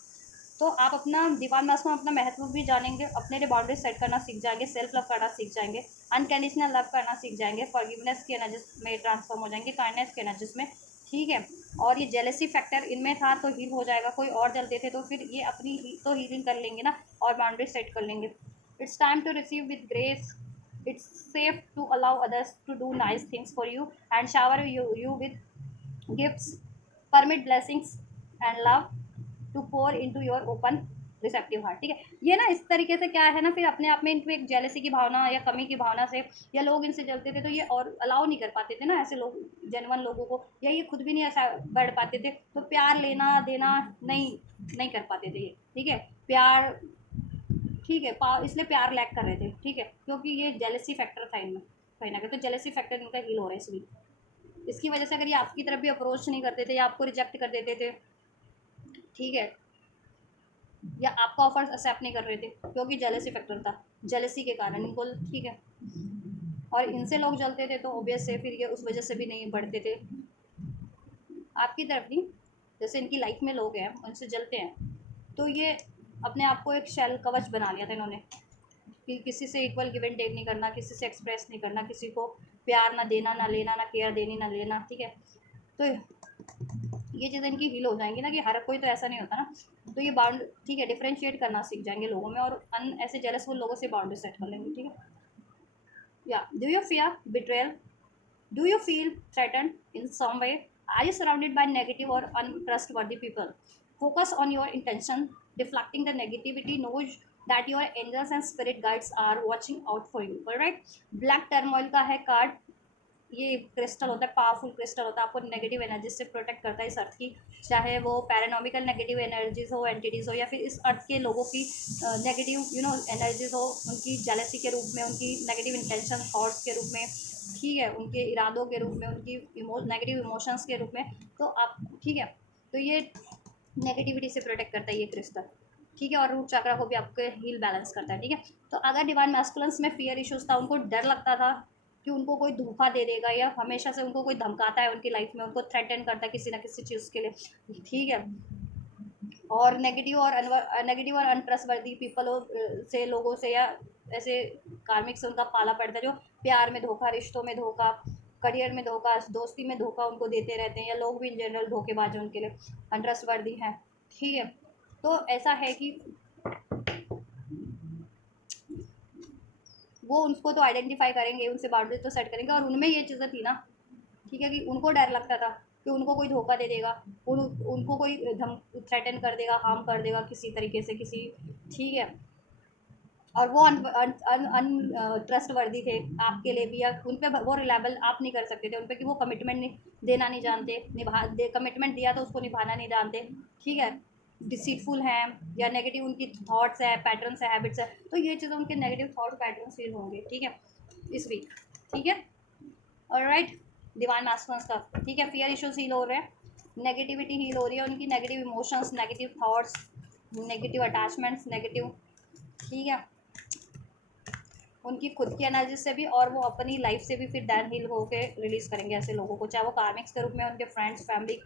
तो आप अपना डिवाइन मास्क में अपना महत्व भी जानेंगे, अपने लिए बाउंड्री सेट करना सीख जाएंगे, सेल्फ लव करना सीख जाएंगे, अनकंडीशनल लव करना सीख जाएंगे, फॉरगिवनेस की एनर्जीज में ट्रांसफॉर्म हो जाएंगे, काइंडनेस की एनर्जीज में, ठीक है। और ये जेलसी फैक्टर इनमें था तो हील हो जाएगा, कोई और जलते थे तो फिर ये अपनी तो हीलिंग कर लेंगे ना और बाउंड्री सेट कर लेंगे। It's time to receive with grace, it's safe to allow others to do nice things for you and shower you with gifts, permit blessings and love to pour into your open receptive heart, ठीक है। ये ना इस तरीके से क्या है ना, फिर अपने आप में इनको एक जेलसी की भावना या कमी की भावना से, या लोग इनसे जलते थे तो ये और अलाउ नहीं कर पाते थे ना ऐसे लोग, जेनवन लोगों को, या ये खुद भी नहीं ऐसा बढ़ पाते थे, तो प्यार लेना देना नहीं कर पाते थे ये, ठीक है। प्यार, ठीक है, इसलिए प्यार लैक कर रहे थे, ठीक है, क्योंकि ये जेलसी फैक्टर था इनमें कहीं ना कहीं, तो जेलसी फैक्टर इनका हील हो रहा है इसलिए। इसकी वजह से अगर ये आपकी तरफ भी अप्रोच नहीं करते थे या आपको रिजेक्ट कर देते थे, ठीक है, या आपका ऑफर एक्सेप्ट नहीं कर रहे थे, क्योंकि जेलसी फैक्टर था, जेलसी के कारण इनको, ठीक है। और इनसे लोग जलते थे तो ऑब्वियस से फिर ये उस वजह से भी नहीं बढ़ते थे आपकी तरफ नहीं। जैसे इनकी लाइफ में लोग हैं उनसे जलते हैं तो ये अपने आप को एक शेल कवच बना लिया था इन्होंने, कि किसी से इक्वल गिव एंड टेक नहीं करना, किसी से एक्सप्रेस नहीं करना, किसी को प्यार ना देना ना लेना, ना केयर देनी ना लेना, ठीक है। तो ये चीज़ें इनकी हील हो जाएंगी ना, कि हर कोई तो ऐसा नहीं होता ना, तो ये बाउंड, ठीक है, डिफ्रेंशिएट करना सीख जाएंगे लोगों में, और ऐसे जेलसफुल लोगों से बाउंड्री सेट कर लेंगे, ठीक है। या do you fear betrayal, do you feel threatened in some way? Are you surrounded by negative or untrustworthy people? Focus on your intention. Deflecting the negativity knows that your angels and spirit guides are watching out for you. Alright? Black turmoil का है card, ये crystal होता है, powerful crystal होता है, आपको negative energy से protect करता है इस अर्थ की, चाहे वो पैरानॉमिकल नेगेटिव एनर्जीज हो, एंटिटीज़ हो, या फिर इस अर्थ के लोगों की नेगेटिव एनर्जीज हो, उनकी जेलसी के रूप में, उनकी नेगेटिव इंटेंशन थॉट्स के रूप में, ठीक है, उनके इरादों के रूप में, उनकी नेगेटिव इमोशंस के रूप में, तो आप, ठीक है, तो ये नेगेटिविटी से प्रोटेक्ट करता है ये क्रिस्टल, ठीक है। और रूट चक्रा को भी आपके हील बैलेंस करता है, ठीक है। तो अगर डिवाइन मैस्कुलेंस में फियर इश्यूज था, उनको डर लगता था कि उनको कोई धोखा दे देगा, या हमेशा से उनको कोई धमकाता है उनकी लाइफ में, उनको थ्रेटन करता है किसी ना किसी चीज़ के लिए, ठीक है। और नेगेटिव और अनट्रस्टवर्दी पीपल से, लोगों से, या ऐसे कार्मिक से उनका पाला पड़ता है, जो प्यार में धोखा, रिश्तों में धोखा, करियर में धोखा, दोस्ती में धोखा उनको देते रहते हैं, या लोग भी इन जनरल धोखेबाज हैं उनके लिए, अनट्रस्टवर्दी हैं, ठीक है। तो ऐसा है कि वो उसको तो आइडेंटिफाई करेंगे, उनसे बाउंड्री तो सेट करेंगे, और उनमें ये चीज़ें थी ना, ठीक है, कि उनको डर लगता था कि उनको कोई धोखा दे देगा, उनको कोई थ्रेटन कर देगा, हार्म कर देगा किसी तरीके से, किसी, ठीक है। और वो ट्रस्टवर्दी थे आपके लिए भी, या उन पर वो रिलायबल आप नहीं कर सकते थे उन पर, कि वो कमिटमेंट नहीं देना नहीं जानते, कमिटमेंट दिया तो उसको निभाना नहीं जानते, ठीक है। डिसीटफुल हैं, या नेगेटिव उनकी थॉट्स है, पैटर्न्स है, हैबिट्स है, तो ये चीज़ें उनके नेगेटिव थॉट पैटर्न्स फील होंगे, ठीक है, इस वीक, ठीक है। ऑलराइट, डिवाइन मैस्कुलिन्स का, ठीक है, फियर इश्यूज हील हो रहे हैं, नेगेटिविटी हील हो रही है, उनकी negative emotions, negative thoughts, negative attachments, negative, ठीक है, उनकी खुद की एनर्जी से भी, और वो अपनी लाइफ से भी फिर डाउन हिल होके रिलीज़ करेंगे ऐसे लोगों को, चाहे वो कार्मिक्स के रूप में, उनके फ्रेंड्स, फैमिली,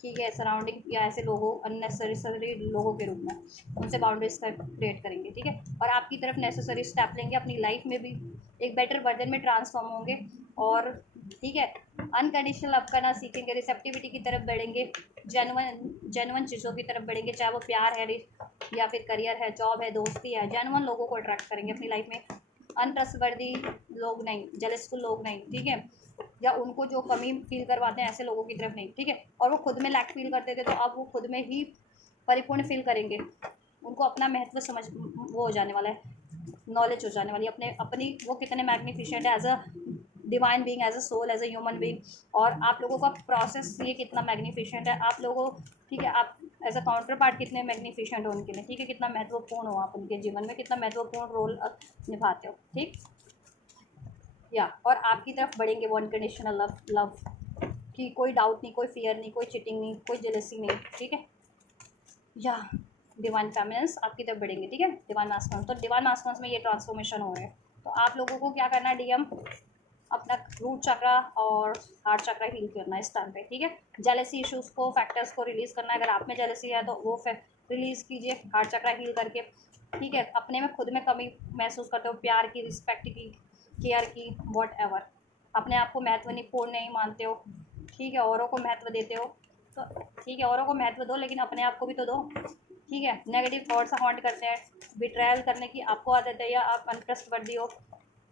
ठीक है, सराउंडिंग, या ऐसे लोगों, अननेसेसरी लोगों के रूप में उनसे बाउंड्रीज क्रिएट करेंगे, ठीक है। और आपकी तरफ नेसेसरी स्टेप लेंगे, अपनी लाइफ में भी एक बेटर वर्जन में ट्रांसफॉर्म होंगे, और ठीक है, अनकंडीशनल लव करना सीखेंगे, रिसेप्टिविटी की तरफ बढ़ेंगे, जेनुइन चीज़ों की तरफ बढ़ेंगे, चाहे वो प्यार है, या फिर करियर है, जॉब है, दोस्ती है, जेनुइन लोगों को अट्रैक्ट करेंगे अपनी लाइफ में, अनट्रस्टवर्दी लोग नहीं, जेलसफुल लोग नहीं, ठीक है, या उनको जो कमी फील करवाते हैं ऐसे लोगों की तरफ नहीं, ठीक है। और वो खुद में लैक फील करते थे तो अब वो खुद में ही परिपूर्ण फील करेंगे, उनको अपना महत्व समझ वो हो जाने वाला है, नॉलेज हो जाने वाली है अपनी वो कितने मैग्निफिशेंट है as a divine being, as a soul, as a human being, और आप लोगों का प्रोसेस ये कितना मैग्निफिशेंट है, आप लोगों, ठीक है, आप एज अ काउंटर पार्ट कितने मैग्निफिशेंट हो उनके लिए, ठीक है, कितना महत्वपूर्ण हो आप उनके जीवन में, कितना महत्वपूर्ण रोल निभाते हो, ठीक, या और आपकी तरफ बढ़ेंगे वो अनकंडीशनल लव की कोई डाउट नहीं, कोई फियर नहीं, कोई चिटिंग नहीं, कोई जेलसी नहीं, ठीक है, या डिवाइन फेमिनिन्स आपकी तरफ बढ़ेंगे, ठीक है, डिवाइन मास्कुलिन्स, तो डिवाइन मास्कुलिन्स में ये ट्रांसफॉर्मेशन हो रहे हैं, तो आप लोगों को क्या करना है, डीएम अपना रूट चक्रा और हार्ट चक्रा हील करना है इस टाइम पे, ठीक है। जेलसी इश्यूज़ को, फैक्टर्स को रिलीज़ करना है, अगर आप में जेलसी है तो वो रिलीज़ कीजिए हार्ट चक्रा हील करके। ठीक है, अपने में खुद में कमी महसूस करते हो, प्यार की, रिस्पेक्ट की, केयर की, वॉट एवर, अपने आप को महत्वपूर्ण नहीं मानते हो, ठीक है, औरों को महत्व देते हो, तो ठीक है औरों को महत्व दो लेकिन अपने आप को भी तो दो। ठीक है, नेगेटिव थॉट्स हॉन्ट करते हैं, बिट्रायल करने की आपको आदत है या आप अनट्रस्टवर्दी हो,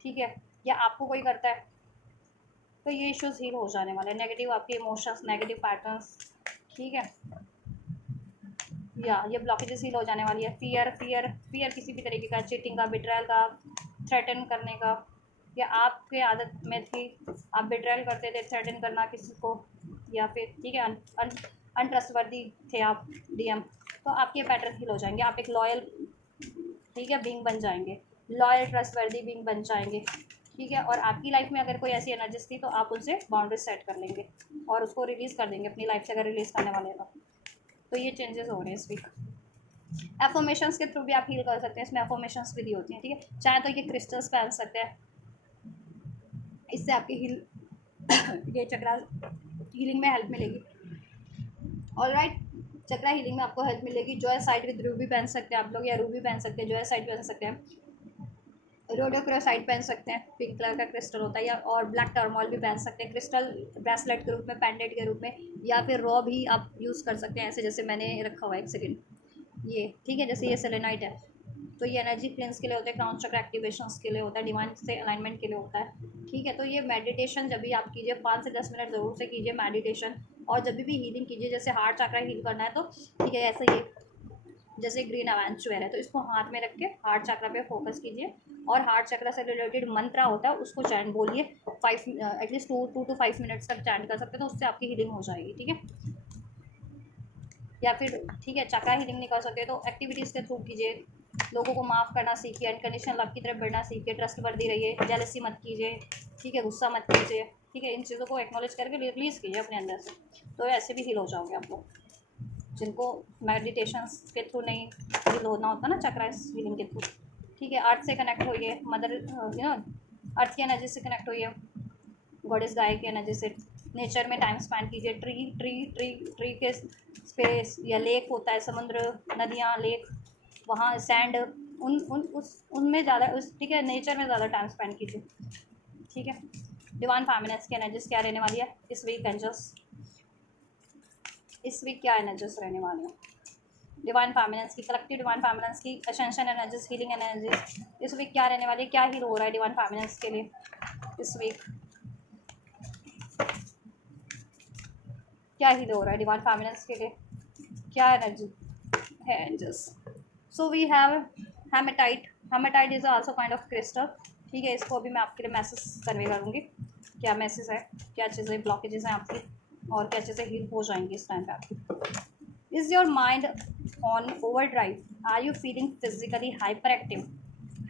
ठीक है, या आपको कोई करता है, तो ये इश्यूज हील हो जाने वाले हैं। नेगेटिव आपके इमोशंस, नेगेटिव पैटर्न्स, ठीक है, या ये ब्लॉकेजेस हील हो जाने वाली है। फियर फियर फियर किसी भी तरीके का, चीटिंग का, बिट्रायल का, थ्रेटन करने का, या आपके आदत में थी आप बिट्रायल करते थे, थ्रेटन करना किसी को, या फिर ठीक है अनट्रस्टवर्दी थे आप, डीएम, तो आपके पैटर्न हील हो जाएंगे। आप एक लॉयल, ठीक है, बीइंग बन जाएंगे, लॉयल ट्रस्टवर्दी बीइंग बन जाएंगे। ठीक है, और आपकी लाइफ में अगर कोई ऐसी एनर्जीज थी तो आप उनसे बाउंड्रीज सेट कर लेंगे और उसको रिलीज़ कर देंगे अपनी लाइफ से, अगर रिलीज़ करने वाले हैं तो ये चेंजेस हो रहे हैं इस वीक। एफर्मेशंस के थ्रू भी आप हील कर सकते हैं, इसमें एफर्मेशंस विधि होती है। ठीक है, चाहे तो ये क्रिस्टल्स पहन सकते हैं, इससे आपकी हील ये चक्रा हीलिंग में हेल्प मिलेगी। ऑलराइट, चक्रा हीलिंग में आपको हेल्प मिलेगी। जॉय साइड विद रूबी पहन सकते हैं आप लोग, या रूबी पहन सकते हैं, जॉय साइड पहन सकते हैं, रोडोक्रोसाइड पहन सकते हैं, पिंक कलर का क्रिस्टल होता है, या और ब्लैक टर्मोल भी पहन सकते हैं क्रिस्टल ब्रेसलेट के रूप में, पेंडेंट के रूप में, या फिर रॉ भी आप यूज़ कर सकते हैं ऐसे जैसे मैंने रखा हुआ है। एक सेकेंड, ये ठीक है, जैसे ये सेलेनाइट है तो ये एनर्जी क्लेंस के लिए होता है, क्राउन चक्र एक्टिवेशंस के लिए होता है, डिवाइन से अलाइनमेंट के लिए होता है। ठीक है, तो ये मेडिटेशन जब भी आप कीजिए 5 से 10 मिनट ज़रूर से कीजिए मेडिटेशन, और जब भी हीलिंग कीजिए, जैसे हार्ट चक्र हील करना है तो ठीक है, ऐसे ये जैसे ग्रीन अवेंचुअर है तो इसको हाथ में रख के हार्ट चक्र पे फोकस कीजिए, और हार्ट चक्र से रिलेटेड मंत्र होता है उसको चैंट बोलिए, 5 एटलीस्ट 2 to 5 मिनट्स तक चैंट कर सकते हैं, तो उससे आपकी हीलिंग हो जाएगी। ठीक है, या फिर ठीक है चक्रा हीलिंग नहीं कर सकते तो एक्टिविटीज़ के थ्रू कीजिए, लोगों को माफ़ करना सीखिए, अनकंडीशनल लव की तरफ बढ़ना सीखिए, ट्रस्ट वर्दी रहिए, जेलसी मत कीजिए, ठीक है, गुस्सा मत कीजिए, ठीक है, इन चीज़ों को एक्नॉलेज करके रिलीज़ कीजिए अपने अंदर से, तो ऐसे भी हील हो जाओगे आप लोग। जिनको मेडिटेशन के थ्रू नहीं हील होना होता ना चक्रा हीलिंग के थ्रू, ठीक है, अर्थ से कनेक्ट होइए, मदर अर्थ की एनर्जी से कनेक्ट होइए, गॉडेस गाय की एनर्जी से, नेचर में टाइम स्पेंड कीजिए, ट्री ट्री ट्री ट्री के स्पेस, या लेक होता है, समुद्र, नदियाँ, लेक, वहाँ सैंड, उन उन उस उनमें ज़्यादा उस ठीक है नेचर में ज़्यादा टाइम स्पेंड कीजिए। ठीक है, डिवाइन फेमिनिन्स की एनर्जीज क्या रहने वाली है इस वीक एंजल्स, इस वीक क्या एनर्जीज रहने वाली है डिवाइन फेमिनिन्स की, कलेक्टिव डिवाइन फेमिनिन्स की, असेंशन एनर्जीज, हीलिंग एनर्जीज इस वीक क्या रहने वाली है, क्या हील हो रहा है डिवाइन फेमिनिन्स के लिए इस वीक, क्या हील हो रहा है डिवाइन फेमिनिन्स के लिए, क्या एनर्जी है angels. So we have hematite, hematite is also kind of crystal. ठीक है, इसको अभी मैं आपके लिए मैसेज कन्वे करूँगी, क्या मैसेज है, क्या चीज़ें ब्लॉकेजेस हैं आपकी, और क्या चीज़ें हील हो जाएंगी इस टाइम पे आपकी। Is your mind on overdrive, are you feeling physically hyperactive,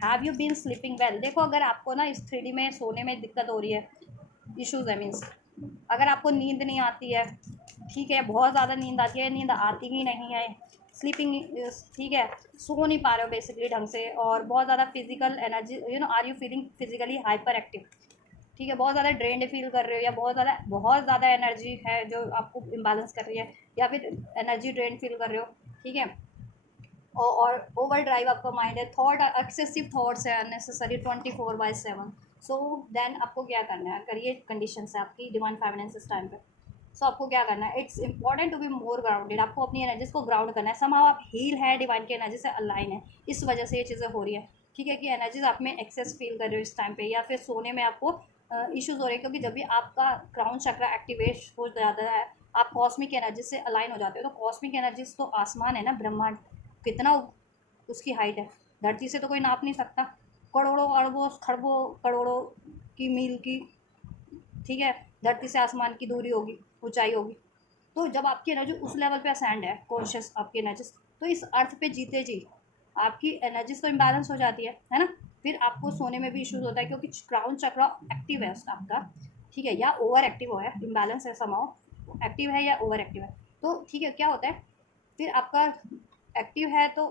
have you been sleeping well. देखो अगर आपको ना इस 3D में सोने में दिक्कत हो रही है, इश्यूज़ है मीन्स अगर आपको नींद नहीं आती है, ठीक है, बहुत ज़्यादा नींद आती है, नींद आती ही नहीं है, स्लीपिंग, ठीक है, सो नहीं पा रहे हो बेसिकली ढंग से, और बहुत ज़्यादा physical energy, are you feeling physically hyperactive, ठीक है, बहुत ज़्यादा ड्रेन्ड फील कर रहे हो, या बहुत ज़्यादा एनर्जी है जो आपको इम्बैलेंस कर रही है, या फिर एनर्जी ड्रेन फील कर रहे हो। ठीक है, और ओवर ड्राइव आपका माइंड है, थॉट एक्सेसिव थॉट्स है अननेसेसरी 24/7। सो देन आपको क्या करना है, अगर ये कंडीशन है आपकी डिवाइन फेमिनिन्स इस टाइम पे, सो आपको क्या करना है, it's important to be more grounded, आपको अपनी एनर्जीज को ग्राउंड करना है, समाव आप हील है, डिवाइन की एनर्जी से अलाइन है, इस वजह से ये चीज़ें हो रही है। ठीक है, कि एनर्जीज आप में एक्सेस फील कर रहे हो इस टाइम पे, या फिर सोने में आपको इश्यूज़ हो रहे हैं, क्योंकि जब भी आपका क्राउन चक्र एक्टिवेट हो जाता है, आप कॉस्मिक एनर्जी से अलाइन हो जाते हो, तो कॉस्मिक एनर्जीज तो आसमान है ना, ब्रह्मांड कितना उसकी हाइट है, धरती से तो कोई नाप नहीं सकता, करोड़ों अरबों खरबों करोड़ों की मील की, ठीक है, धरती से आसमान की दूरी होगी, ऊंचाई होगी। तो जब आपकी एनर्जी उस लेवल पे असेंड है, कॉन्शियस आपकी एनर्जीज, तो इस अर्थ पे जीते जी आपकी एनर्जीज तो इम्बैलेंस हो जाती है ना, फिर आपको सोने में भी इश्यूज होता है, क्योंकि क्राउन चक्र एक्टिव है आपका, ठीक है, या ओवर एक्टिव हो है, इम्बैलेंस है समाओ, एक्टिव है या ओवर एक्टिव है, तो ठीक है, क्या होता है फिर आपका एक्टिव है तो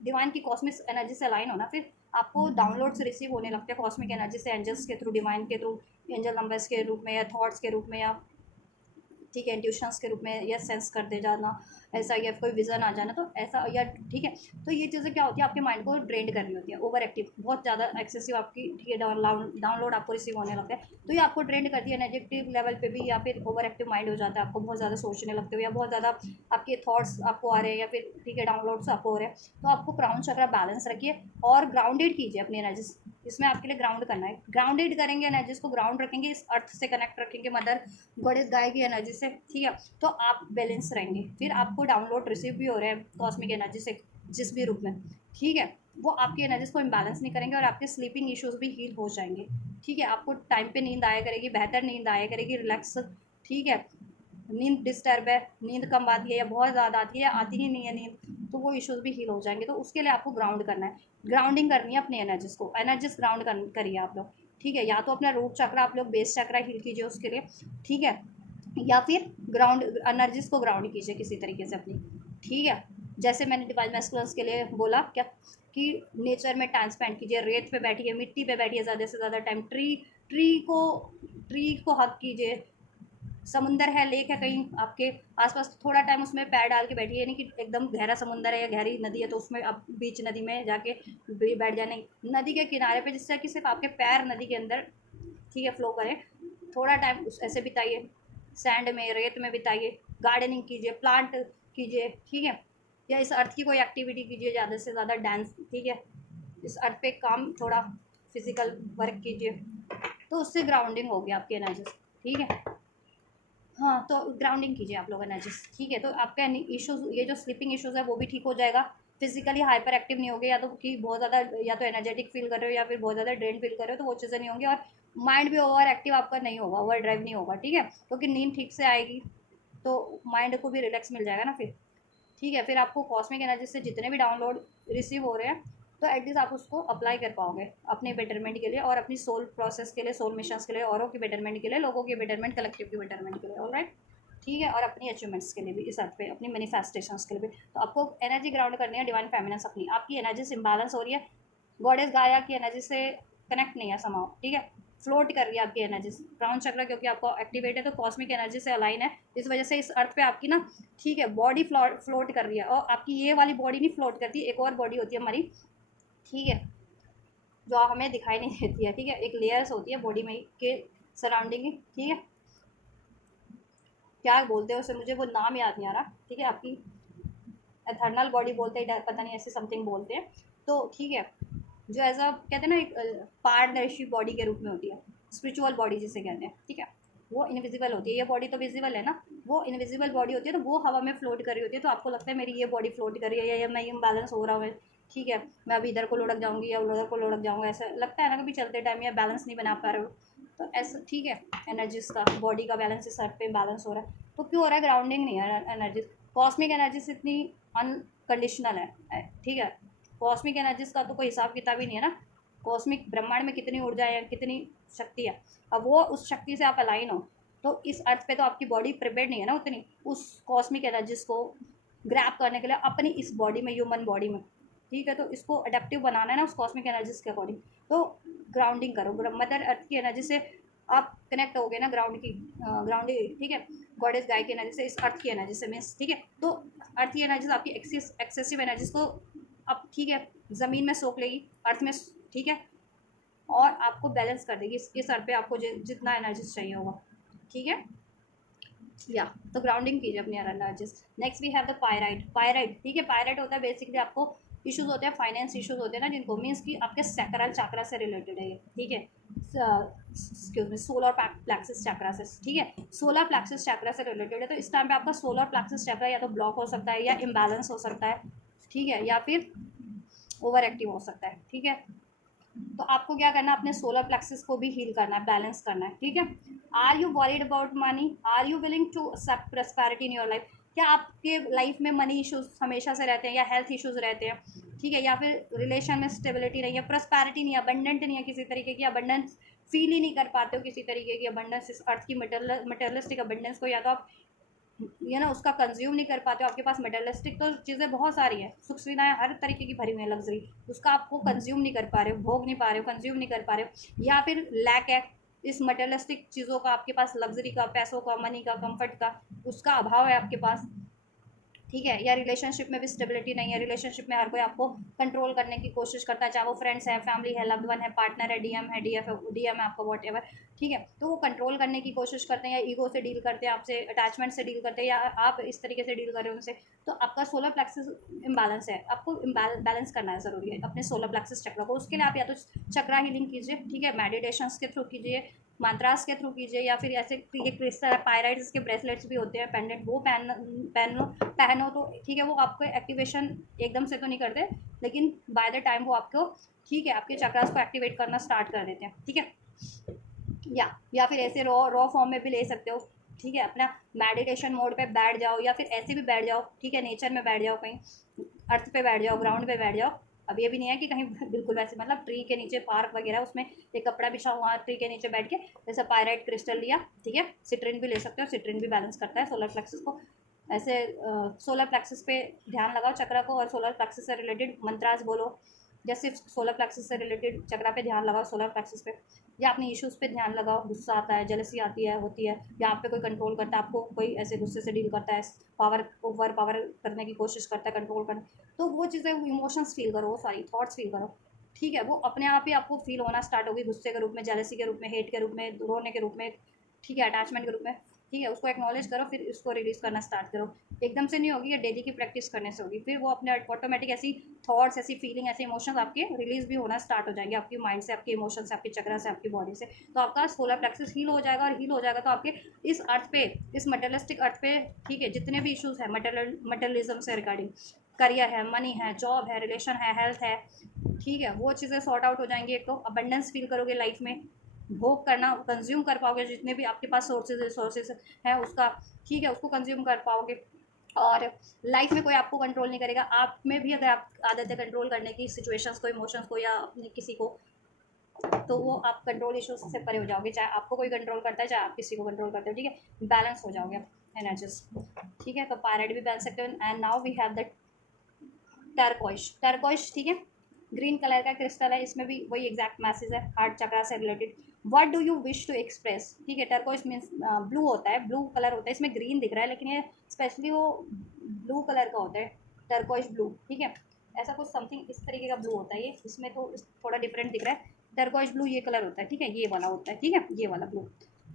डिवाइन की कॉस्मिक एनर्जी से अलाइन होना, फिर आपको डाउनलोड्स रिसीव होने लगते हैं कॉस्मिक एनर्जी से, एंजल्स के थ्रू, डिवाइन के थ्रू, एंजल नंबर्स के रूप में, या थॉट्स के रूप में, या ठीक है, इंट्यूशंस के रूप में या सेंस कर दे जाना ऐसा, या कोई विज़न आ जाना, तो ऐसा या ठीक है। तो ये चीज़ें क्या होती है, आपके माइंड को ड्रेन कर रही होती है, ओवर एक्टिव, बहुत ज़्यादा एक्सेसिव आपकी, ठीक है, डाउनलोड आपको रिसीव होने लगता है, तो ये आपको ड्रेन करती है नेगेटिव लेवल पे भी, या फिर ओवर एक्टिव माइंड हो जाता है, आपको बहुत ज़्यादा सोचने लगते हो, या बहुत ज़्यादा आपके थॉट्स आपको आ रहे हैं, या फिर ठीक है डाउनलोड्स आपको हो रहे हैं। तो आपको क्राउन चक्रा बैलेंस रखिए और ग्राउंडेड कीजिए अपनी एनर्जीज। इसमें आपके लिए ग्राउंड करना है, ग्राउंडेड करेंगे, एनर्जीज को ग्राउंड रखेंगे, इस अर्थ से कनेक्ट रखेंगे, मदर गॉडेस गाय की एनर्जी से, ठीक है, तो आप बैलेंस रहेंगे। फिर आपको डाउनलोड रिसीव भी हो रहे हैं कॉस्मिक एनर्जी से जिस भी रूप में, ठीक है, वो आपकी एनर्जीज को इम्बैलेंस नहीं करेंगे और आपके स्लीपिंग इश्यूज भी हील हो जाएंगे, ठीक है। आपको टाइम पे नींद आया करेगी, बेहतर नींद आया करेगी, रिलैक्स, ठीक है। नींद डिस्टर्ब है, नींद कम आती है या बहुत ज़्यादा आती है या आती ही नहीं है नींद, तो वो इश्यूज भी हील हो जाएंगे। तो उसके लिए आपको ग्राउंड करना है, ग्राउंडिंग करनी है अपनी एनर्जीज को, एनर्जीज ग्राउंड करिए आप लोग, ठीक है। या तो अपना रूट चक्रा आप लोग बेस चक्रा हील कीजिए उसके लिए, ठीक है, या फिर ग्राउंड एनर्जीज को ग्राउंड कीजिए किसी तरीके से अपनी, ठीक है। जैसे मैंने डिवाइन मैस्कुलिन्स के लिए बोला क्या, कि नेचर में टाइम स्पेंड कीजिए, रेत पे बैठिए, मिट्टी पे बैठिए ज़्यादा से ज़्यादा टाइम, ट्री को हक कीजिए, समुंदर है, लेक है कहीं आपके आसपास, तो थोड़ा टाइम उसमें पैर डाल के बैठिए, नहीं कि एकदम गहरा समुंदर है या गहरी नदी है तो उसमें आप बीच नदी में जाके बैठ जाए, नहीं, नदी के किनारे पे, जिससे कि सिर्फ आपके पैर नदी के अंदर, ठीक है, फ्लो करें, थोड़ा टाइम उस ऐसे बिताइए, सैंड में, रेत में बिताइए, गार्डनिंग कीजिए, प्लांट कीजिए, ठीक है, या इस अर्थ की कोई एक्टिविटी कीजिए, ज़्यादा से ज़्यादा डांस, ठीक है, इस अर्थ पे काम, थोड़ा फिजिकल वर्क कीजिए, तो उससे ग्राउंडिंग होगी आपकी एनर्जी, ठीक है। हाँ, तो ग्राउंडिंग कीजिए आप लोग एनर्जीज, ठीक है, तो आपका इश्यूज, ये जो स्लीपिंग इश्यूज है वो भी ठीक हो जाएगा, फिजिकली हाइपर एक्टिव नहीं होगे, या तो कि बहुत ज़्यादा, या तो एनर्जेटिक फील कर रहे हो या फिर बहुत ज़्यादा ड्रेन फील कर रहे हो, तो वो चीज़ें नहीं होंगी, और माइंड भी ओवर एक्टिव आपका नहीं होगा, ओवर ड्राइव नहीं होगा, ठीक है, क्योंकि नींद ठीक से आएगी तो माइंड को भी रिलैक्स मिल जाएगा ना फिर, ठीक है। फिर आपको कॉस्मिक एनर्जी से जितने भी डाउनलोड रिसीव हो रहे हैं, तो एटलीस्ट आप उसको अप्लाई कर पाओगे अपने बेटरमेंट के लिए, और अपनी सोल प्रोसेस के लिए, सोल मिशंस के लिए, औरों की बेटरमेंट के लिए, लोगों की बेटरमेंट, कलेक्टिव की बेटरमेंट के लिए, ऑलराइट, ठीक है, और अपनी अचीवमेंट्स के लिए भी, इस अर्थ पे अपनी मैनिफेस्टेशंस के लिए भी। तो आपको एनर्जी ग्राउंड करनी है, डिवाइन फेमिनेंस अपनी, आपकी एनर्जी से इम्बैलेंस हो रही है, गॉडेस गाया की एनर्जी से कनेक्ट नहीं है समाओ, ठीक है, फ्लोट कर रही है आपकी एनर्जी, क्राउन चक्र क्योंकि आपको एक्टिवेट है तो कॉस्मिक एनर्जी से अलाइन है, इस वजह से इस अर्थ पे आपकी ना, ठीक है, बॉडी फ्लोट कर रही है, और आपकी ये वाली बॉडी नहीं फ्लोट करती, एक और बॉडी होती है हमारी, ठीक है, जो हमें दिखाई नहीं देती है, ठीक है, एक लेयर्स होती है बॉडी में के सराउंडिंग, ठीक है, क्या बोलते हैं उसे, मुझे वो नाम याद नहीं आ रहा, ठीक है, आपकी एथर्नल बॉडी बोलते हैं, पता नहीं ऐसे समथिंग बोलते हैं, तो ठीक है, जो एज अ कहते हैं ना, एक पारदर्शी बॉडी के रूप में होती है, स्पिरिचुअल बॉडी जिसे कहते हैं, ठीक है, वो इनविजिबल होती है, ये बॉडी तो विजिबल है ना, वो इनविजिबल बॉडी होती है, तो वो हवा में फ्लोट कर रही होती है, तो आपको लगता है मेरी ये बॉडी फ्लोट कर रही है, या मैं इम्बैलेंस हो रहा हूँ, ठीक है, मैं अभी इधर को लुढ़क जाऊँगी या उधर को लुढ़क जाऊँगा, ऐसा लगता है ना, कभी चलते टाइम या बैलेंस नहीं बना पा रहे हो, तो ऐसा, ठीक है, एनर्जीज का, बॉडी का बैलेंस इस अर्थ पे बैलेंस हो रहा है, तो क्यों हो रहा है, ग्राउंडिंग नहीं है एनर्जीज, कॉस्मिक एनर्जीज इतनी अनकंडीशनल है, ठीक है, कॉस्मिक एनर्जीज का तो कोई हिसाब किताब ही नहीं है ना, कॉस्मिक ब्रह्मांड में कितनी ऊर्जा है, कितनी शक्ति है, अब वो उस शक्ति से आप अलाइन हो, तो इस अर्थ पे तो आपकी बॉडी प्रिपेयर्ड नहीं है ना उतनी उस कॉस्मिक एनर्जीज को ग्रैब करने के लिए अपनी इस बॉडी में, ह्यूमन बॉडी में, ठीक है, तो इसको अडेप्टिव बनाना है ना उस कॉस्मिक एनर्जीज के अकॉर्डिंग, तो ग्राउंडिंग करो, मदर अर्थ की एनर्जी से आप कनेक्ट हो गए ना, ग्राउंडिंग, ठीक है, गॉडेस गाय की एनर्जी से, इस अर्थ की एनर्जी से मीन्स, ठीक है, तो अर्थ की एनर्जीज आपकी एक्सेसिव एनर्जीज को अब, ठीक है, ज़मीन में सोख लेगी, अर्थ में, ठीक है, और आपको बैलेंस कर देगी इस अर्थ पे, आपको जितना एनर्जीज चाहिए होगा, ठीक है, या तो ग्राउंडिंग कीजिए अपनी energies. Next we have the pyrite, ठीक है, पायराइट होता है बेसिकली, आपको इश्यूज होते हैं, फाइनेंस इश्यूज होते हैं ना जिनको, मीन्स कि आपके सैक्रल चक्रा से रिलेटेड है ये, ठीक है, एक्सक्यूज मी, सोलर प्लेक्सिस चक्रा से, ठीक है, सोलर प्लेक्सिस चक्रा से रिलेटेड है, तो इस टाइम पे आपका सोलर प्लेक्सिस चक्रा या तो ब्लॉक हो सकता है, या इम्बैलेंस हो सकता है, ठीक है, या फिर ओवर एक्टिव हो सकता है, ठीक है, तो आपको क्या करना है, अपने सोलर प्लेक्सिस को भी हील करना है, बैलेंस करना है, ठीक है। Are you worried about money, are you willing to accept prosperity in your life, क्या आपके लाइफ में मनी इश्यूज हमेशा से रहते हैं, या हेल्थ इश्यूज रहते हैं, ठीक है, या फिर रिलेशन में स्टेबिलिटी नहीं है, प्रॉस्पेरिटी नहीं है, अबंडेंट नहीं है, किसी तरीके की अबंडेंस फील ही नहीं कर पाते हो, किसी तरीके की अबंडेंस, इस अर्थ की मटेरियलिस्टिक अबंडेंस को या तो आप ये ना उसका कंज्यूम नहीं कर पाते हो, आपके पास मटेरियलिस्टिक तो चीज़ें बहुत सारी हैं, सुख सुविधाएं हर तरीके की भरी हुई है, लग्जरी, उसका आपको कंज्यूम नहीं कर पा रहे हो, भोग नहीं पा रहे हो, कंज्यूम नहीं कर पा रहे हो, या फिर लैक है, इस मटेरियलिस्टिक चीज़ों का आपके पास, लग्जरी का, पैसों का, मनी का, कंफर्ट का, उसका अभाव है आपके पास, ठीक है। या रिलेशनशिप में भी स्टेबिलिटी नहीं है, रिलेशनशिप में हर कोई आपको कंट्रोल करने की कोशिश करता है, चाहे वो फ्रेंड्स है, फैमिली है, लव्ड वन है, पार्टनर है, डीएम है, डीएफ है, डीएम है आपका, वॉट एवर, ठीक है। तो वो कंट्रोल करने की कोशिश करते हैं, या ईगो से डील करते हैं आपसे, अटैचमेंट से डील करते हैं, या आप इस तरीके से डील कर रहे हो उनसे। तो आपका सोलर प्लेक्सस इम्बैलेंस है, आपको बैलेंस करना है ज़रूरी है अपने सोलर प्लेक्सस चक्र को। उसके लिए आप या तो चक्रा हीलिंग कीजिए, ठीक है, मेडिटेशंस के थ्रू कीजिए, मंत्रास के थ्रू कीजिए, या फिर ऐसे ये क्रिस्टल पायराइट्स के ब्रेसलेट्स भी होते हैं, पेंडेंट, वो पहनो तो ठीक है। वो आपको एक्टिवेशन एकदम से तो नहीं करते, लेकिन बाय द टाइम वो आपको, ठीक है, आपके चक्रास को एक्टिवेट करना स्टार्ट कर देते हैं, ठीक है। या फिर ऐसे रॉ फॉर्म में भी ले सकते हो, ठीक है। अपना मेडिटेशन मोड पे बैठ जाओ, या फिर ऐसे भी बैठ जाओ, ठीक है, नेचर में बैठ जाओ, कहीं अर्थ पे बैठ जाओ, ग्राउंड पे बैठ जाओ। अब ये भी नहीं है कि कहीं बिल्कुल वैसे, मतलब ट्री के नीचे, पार्क वगैरह, उसमें एक कपड़ा बिछा हुआ, ट्री के नीचे बैठ के जैसे पायराइट क्रिस्टल लिया, ठीक है। सिट्रिन भी ले सकते हो, सिट्रिन भी बैलेंस करता है सोलर प्लेक्सस को। ऐसे सोलर प्लेक्सस पे ध्यान लगाओ चक्रा को, और सोलर प्लेक्सस से रिलेटेड मंत्रास बोलो, जैसे सोलर प्लेक्सस से रिलेटेड चक्रा पे ध्यान लगाओ, सोलर प्लेक्सस पे, या अपने इश्यूज़ पे ध्यान लगाओ। गुस्सा आता है, जेलसी आती है, होती है, या आप पे कोई कंट्रोल करता है, आपको कोई ऐसे गुस्से से डील करता है, ओवर पावर करने की कोशिश करता है, कंट्रोल करने, तो वो चीज़ें, इमोशंस फील करो, सॉरी थॉट्स फील करो, ठीक है। वो अपने आप ही आपको फील होना स्टार्ट होगी, गुस्से के रूप में, जेलसी के रूप में, हेट के रूप में, रोने के रूप में, ठीक है, अटैचमेंट के रूप में, ठीक है। उसको एक्नॉलेज करो, फिर इसको रिलीज़ करना स्टार्ट करो। एकदम से नहीं होगी, ये डेली की प्रैक्टिस करने से होगी। फिर वो अपने ऑटोमेटिक ऐसी थॉट्स, ऐसी फीलिंग, ऐसे इमोशंस आपके रिलीज भी होना स्टार्ट हो जाएंगे, आपके माइंड से, आपके इमोशन से, आपके चक्रा से, आपकी बॉडी से। तो आपका सोलर प्लेक्सस हील हो जाएगा, और हील हो जाएगा तो आपके इस अर्थ पे, इस मटेरियलिस्टिक अर्थ पे, ठीक है, जितने भी इशूज़ हैं मटेरियलिज्म से रिगार्डिंग, करियर है, मनी है, जॉब है, रिलेशन है, हेल्थ है, ठीक है, वो चीज़ें सॉर्ट आउट हो जाएंगी। एक तो अबंडेंस फील करोगे लाइफ में, भोग करना, कंज्यूम कर पाओगे, जितने भी आपके पास रिसोर्सेज हैं उसका, ठीक है, उसको कंज्यूम कर पाओगे। और लाइफ में कोई आपको कंट्रोल नहीं करेगा। आप में भी अगर आप आदत है कंट्रोल करने की, सिचुएशंस को, इमोशंस को, या अपने किसी को, तो वो आप कंट्रोल इशूज से परे हो जाओगे। चाहे आपको कोई कंट्रोल करता है, चाहे आप किसी को कंट्रोल करते हो, ठीक है, बैलेंस हो जाओगे एनर्जीज, ठीक है। तो पायराइट भी बैलेंस सकते हो। And now we have the turquoise, ठीक है, ग्रीन कलर का क्रिस्टल है, इसमें भी वही एग्जैक्ट मैसेज है, हार्ट चक्रा से related. What do you wish to express, ठीक है। टर्कोइश मीन्स ब्लू होता है, ब्लू कलर होता है, इसमें ग्रीन दिख रहा है, लेकिन ये स्पेशली वो ब्लू कलर का होता है, टर्कोइश ब्लू, ठीक है। ऐसा कुछ समथिंग इस तरीके का ब्लू होता है ये, इसमें तो थोड़ा डिफरेंट दिख रहा है। टर्कोइश ब्लू ये कलर होता है, ठीक है, ये वाला होता है, ठीक है, ये वाला ब्लू।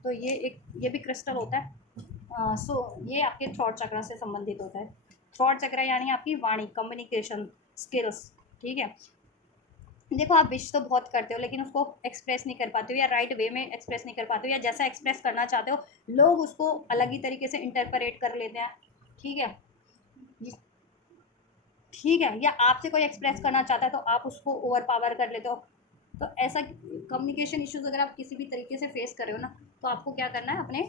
तो ये भी क्रिस्टल होता है। सो ये आपके थ्रॉट चक्रा से संबंधित होता है। थ्रॉट चक्रा यानी आपकी वाणी, कम्युनिकेशन स्किल्स, ठीक है। देखो, आप विश तो बहुत करते हो, लेकिन उसको एक्सप्रेस नहीं कर पाते हो, या राइट वे में एक्सप्रेस नहीं कर पाते हो, या जैसा एक्सप्रेस करना चाहते हो लोग उसको अलग ही तरीके से इंटरप्रेट कर लेते हैं, ठीक है, ठीक है। या आपसे कोई एक्सप्रेस करना चाहता है तो आप उसको ओवर पावर कर लेते हो। तो ऐसा कम्युनिकेशन इश्यूज अगर आप किसी भी तरीके से फेस कर रहे हो ना, तो आपको क्या करना है, अपने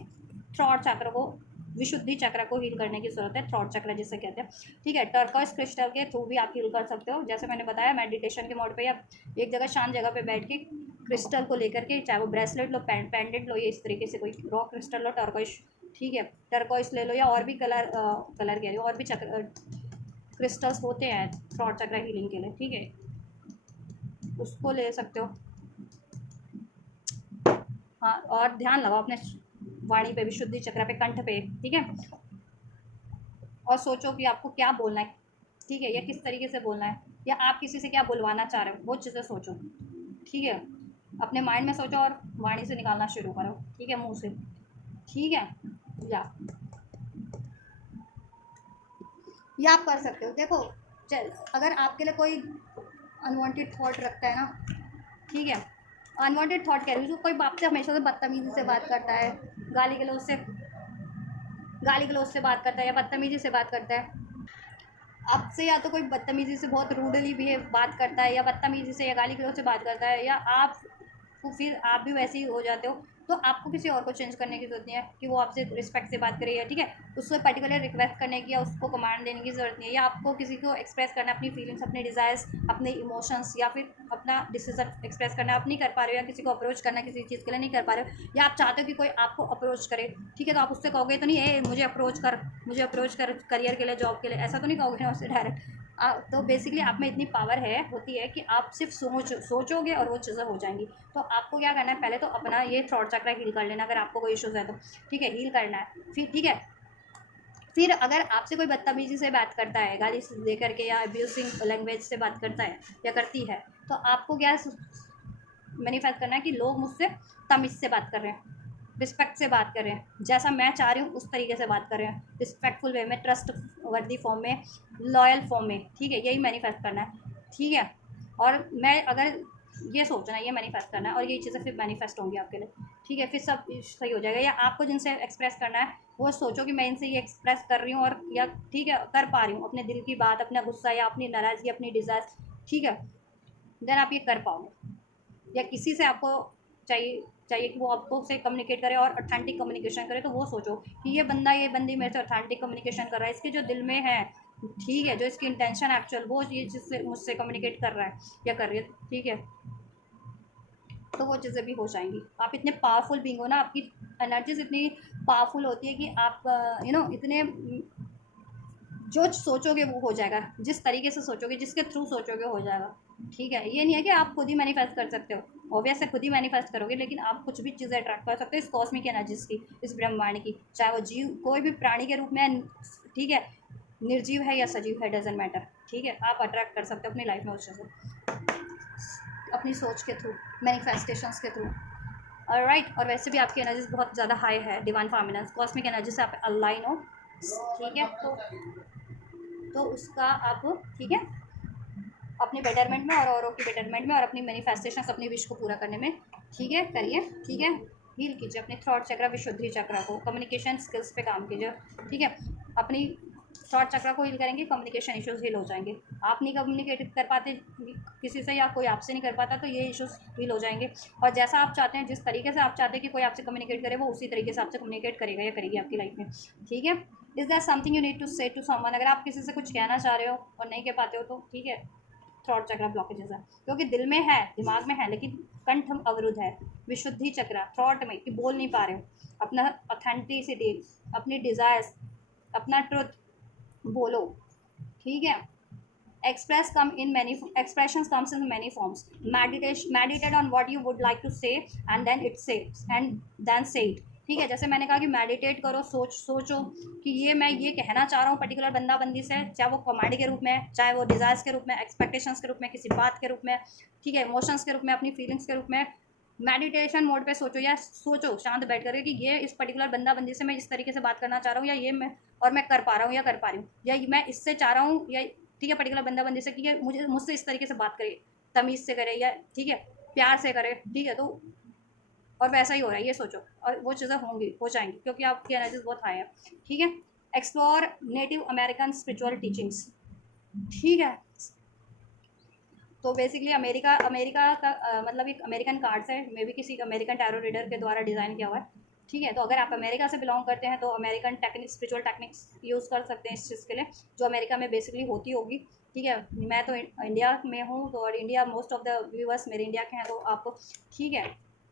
थ्रॉट चक्र को, विशुद्धि चक्र को हील करने की जरूरत है। थ्रॉट चक्र जिसे कहते हैं, ठीक है। टर्कोइज क्रिस्टल के थ्रू भी आप हील कर सकते हो, जैसे मैंने बताया, मेडिटेशन के मोड पे, या एक जगह शांत जगह पे बैठ के क्रिस्टल को लेकर के, चाहे वो ब्रेसलेट लो, पेंडेंट लो, ये इस तरीके से कोई रॉ क्रिस्टल लो, टर्कोइज, ठीक है, टर्कोइज ले लो, या और भी कलर कह रही हो, और भी चक्र क्रिस्टल्स होते हैं थ्रॉट चक्र हीलिंग के लिए, ठीक है, उसको ले सकते हो। हाँ, और ध्यान लगाओ अपने वाणी पे, विशुद्धि चक्र पे, कंठ पे, ठीक है। और सोचो कि आपको क्या बोलना है, ठीक है, या किस तरीके से बोलना है, या आप किसी से क्या बुलवाना चाह रहे हो, वो चीज़ें सोचो, ठीक है। अपने माइंड में सोचो और वाणी से निकालना शुरू करो, ठीक है, मुंह से, ठीक है। या आप कर सकते हो। देखो, अगर आपके लिए कोई अनवांटेड थॉट रखता है ना, ठीक है, अनवांटेड थॉट कह रही हूँ, कोई बाप से हमेशा से बदतमीजी से बात करता है, गाली गलौज से बात करता है, या बदतमीजी से बात करता है आपसे, या तो कोई बदतमीजी से बहुत रूडली बिहेव बात करता है, या बदतमीजी से या गाली गलौज से बात करता है, या आप तो फिर आप भी वैसे ही हो जाते हो, तो आपको किसी और को चेंज करने की जरूरत नहीं है कि वो आपसे रिस्पेक्ट से बात करे, या ठीक है, उससे पर्टिकुलर रिक्वेस्ट करने की या उसको कमांड देने की ज़रूरत नहीं है। या आपको किसी को एक्सप्रेस करना, अपनी फीलिंग्स, अपने डिज़ायर्स, अपने इमोशंस, या फिर अपना डिसीजन एक्सप्रेस करना आप नहीं कर पा रहे हो, या किसी को अप्रोच करना किसी चीज़ के लिए नहीं कर पा रहे हो, या आप चाहते हो कि कोई आपको अप्रोच करे, ठीक है, तो आप उससे कहोगे तो नहीं, मुझे अप्रोच कर करियर के लिए, जॉब के लिए, ऐसा तो नहीं कहोगे ना उससे डायरेक्ट, तो बेसिकली आप में इतनी पावर होती है कि आप सिर्फ सोचोगे और वो चीज़ें हो जाएंगी। तो आपको क्या करना है, पहले तो अपना ये थ्रॉट चक्र हील कर लेना, अगर आपको कोई इश्यूज़ है तो ठीक है, हील करना है। फिर ठीक है, फिर अगर आपसे कोई बदतमीज़ी से बात करता है, गाली दे करके या अब्यूसिंग लैंग्वेज से बात करता है या करती है, तो आपको क्या मैनिफेस्ट करना है कि लोग मुझसे तमीज़ से बात कर रहे हैं, रिस्पेक्ट से बात कर रहे हैं, जैसा मैं चाह रही हूँ उस तरीके से बात कर रहे हैं, रिस्पेक्टफुल वे में, ट्रस्ट वर्दी फॉर्म में, लॉयल फॉर्म में। ठीक है, यही मैनिफेस्ट करना है। ठीक है, और मैं अगर ये सोचना है, ये मैनिफेस्ट करना है, और ये चीज़ें फिर मैनिफेस्ट होंगी आपके लिए। ठीक है, फिर सब सही हो जाएगा। या आपको जिनसे एक्सप्रेस करना है वो सोचो कि मैं इनसे ये एक्सप्रेस कर रही हूँ, और या ठीक है कर पा रही हूँ अपने दिल की बात, अपना गुस्सा या अपनी नाराज़गी, अपनी डिज़ायर। ठीक है, देन आप ये कर पाओगे। या किसी से आपको चाहिए कि वो आपको से कम्युनिकेट करे और ऑथेंटिक कम्युनिकेशन करे, तो वो सोचो कि ये बंदी मेरे से ऑथेंटिक कम्युनिकेशन कर रहा है, इसके जो दिल में है, ठीक है, जो इसकी इंटेंशन एक्चुअल, वो ये जिससे मुझसे कम्युनिकेट कर रहा है या कर रही है, ठीक है, तो वो चीज़ें भी हो जाएंगी। आप इतने पावरफुल बीइंग हो ना, आपकी एनर्जीज इतनी पावरफुल होती है कि आप इतने जो सोचोगे वो हो जाएगा, जिस तरीके से सोचोगे, जिसके थ्रू सोचोगे हो जाएगा। ठीक है, ये नहीं है कि आप खुद ही मैनिफेस्ट कर सकते हो, ऑब्वियस है खुद ही मैनिफेस्ट करोगे, लेकिन आप कुछ भी चीज़ें अट्रैक्ट कर सकते हो इस कॉस्मिक एनर्जीज की, इस ब्रह्मांड की, चाहे वो जीव कोई भी प्राणी के रूप में, ठीक है, निर्जीव है या सजीव है, डजेंट मैटर। ठीक है, आप अट्रैक्ट कर सकते हो अपनी लाइफ में उस चीज़, अपनी सोच के थ्रू, मैनिफेस्टेशंस के थ्रू। और राइट, और वैसे भी आपकी एनर्जीज बहुत ज़्यादा हाई है, डिवाइन फॉर्मिनेंस कॉस्मिक एनर्जी से आप अलाइन हो। ठीक है, तो उसका आप, ठीक है, अपनी बेटरमेंट में और औरों की बेटरमेंट में और अपनी मैनिफेस्टेशन, अपनी विश को पूरा करने में, ठीक है, करिए। ठीक है, हील कीजिए अपने थॉट चक्र, विशुद्धि चक्र को, कम्युनिकेशन स्किल्स पे काम कीजिए। ठीक है, अपनी थॉट चक्र को हील करेंगे, कम्युनिकेशन इश्यूज हील हो जाएंगे। आप नहीं कम्युनिकेट कर पाते किसी से, या कोई आपसे नहीं कर पाता, तो ये इश्यूज हील हो जाएंगे। और जैसा आप चाहते हैं, जिस तरीके से आप चाहते हैं कि कोई आपसे कम्युनिकेट करे, वो उसी तरीके से आपसे कम्युनिकेट करेगा या करेगी आपकी लाइफ में। ठीक है, is that something you need to say to someone? अगर आप किसी से कुछ कहना चाह रहे हो और नहीं कह पाते हो, तो ठीक है, थ्रॉट चक्र ब्लॉकेजेस है, क्योंकि दिल में है, दिमाग में है, लेकिन कंठ अवरुद्ध है। विशुद्धि चक्र थ्रॉट में कि बोल नहीं पा रहे हो अपना ऑथेंटिसिटी, अपनी डिज़ायर्स, अपना ट्रुथ बोलो। ठीक है, express come in many expressions comes in many forms, meditate on what you would like to say and then it says and then say it। ठीक है, जैसे मैंने कहा कि मेडिटेट करो, सोचो कि ये मैं ये कहना चाह रहा हूँ पर्टिकुलर बंदा बंदी से, चाहे वो कमांड के रूप में, चाहे वो डिज़ायर्स के रूप में, एक्सपेक्टेशंस के रूप में, किसी बात के रूप में, ठीक है, इमोशंस के रूप में, अपनी फीलिंग्स के रूप में। मेडिटेशन मोड पे सोचो, या सोचो शांत बैठ करके कि ये इस पर्टिकुलर बंदा बंदी से मैं इस तरीके से बात करना चाह रहा हूँ, या ये मैं कर पा रहा हूँ या कर पा रही हूँ, या मैं इससे चाह रहा हूँ, या ठीक है पर्टिकुलर बंदा बंदी से कि ये मुझसे इस तरीके से बात करे, तमीज़ से करे, या ठीक है प्यार से करे। ठीक है, तो और वैसा ही हो रहा है, ये सोचो, और वो चीज़ें होंगी, हो जाएंगी, क्योंकि आपकी एनर्जीज बहुत हाई है। ठीक है, explore native American spiritual teachings. ठीक है, तो बेसिकली अमेरिका अमेरिका का मतलब एक अमेरिकन कार्ड्स है, मे बी किसी अमेरिकन टैरो रीडर के द्वारा डिज़ाइन किया हुआ है। ठीक है, तो अगर आप अमेरिका से बिलोंग करते हैं तो American technique, spiritual techniques use कर सकते हैं इस चीज़ के लिए, जो अमेरिका में बेसिकली होती होगी। ठीक है, मैं तो इंडिया में हूँ, तो और India most of the viewers मेरे इंडिया के हैं, तो आप ठीक है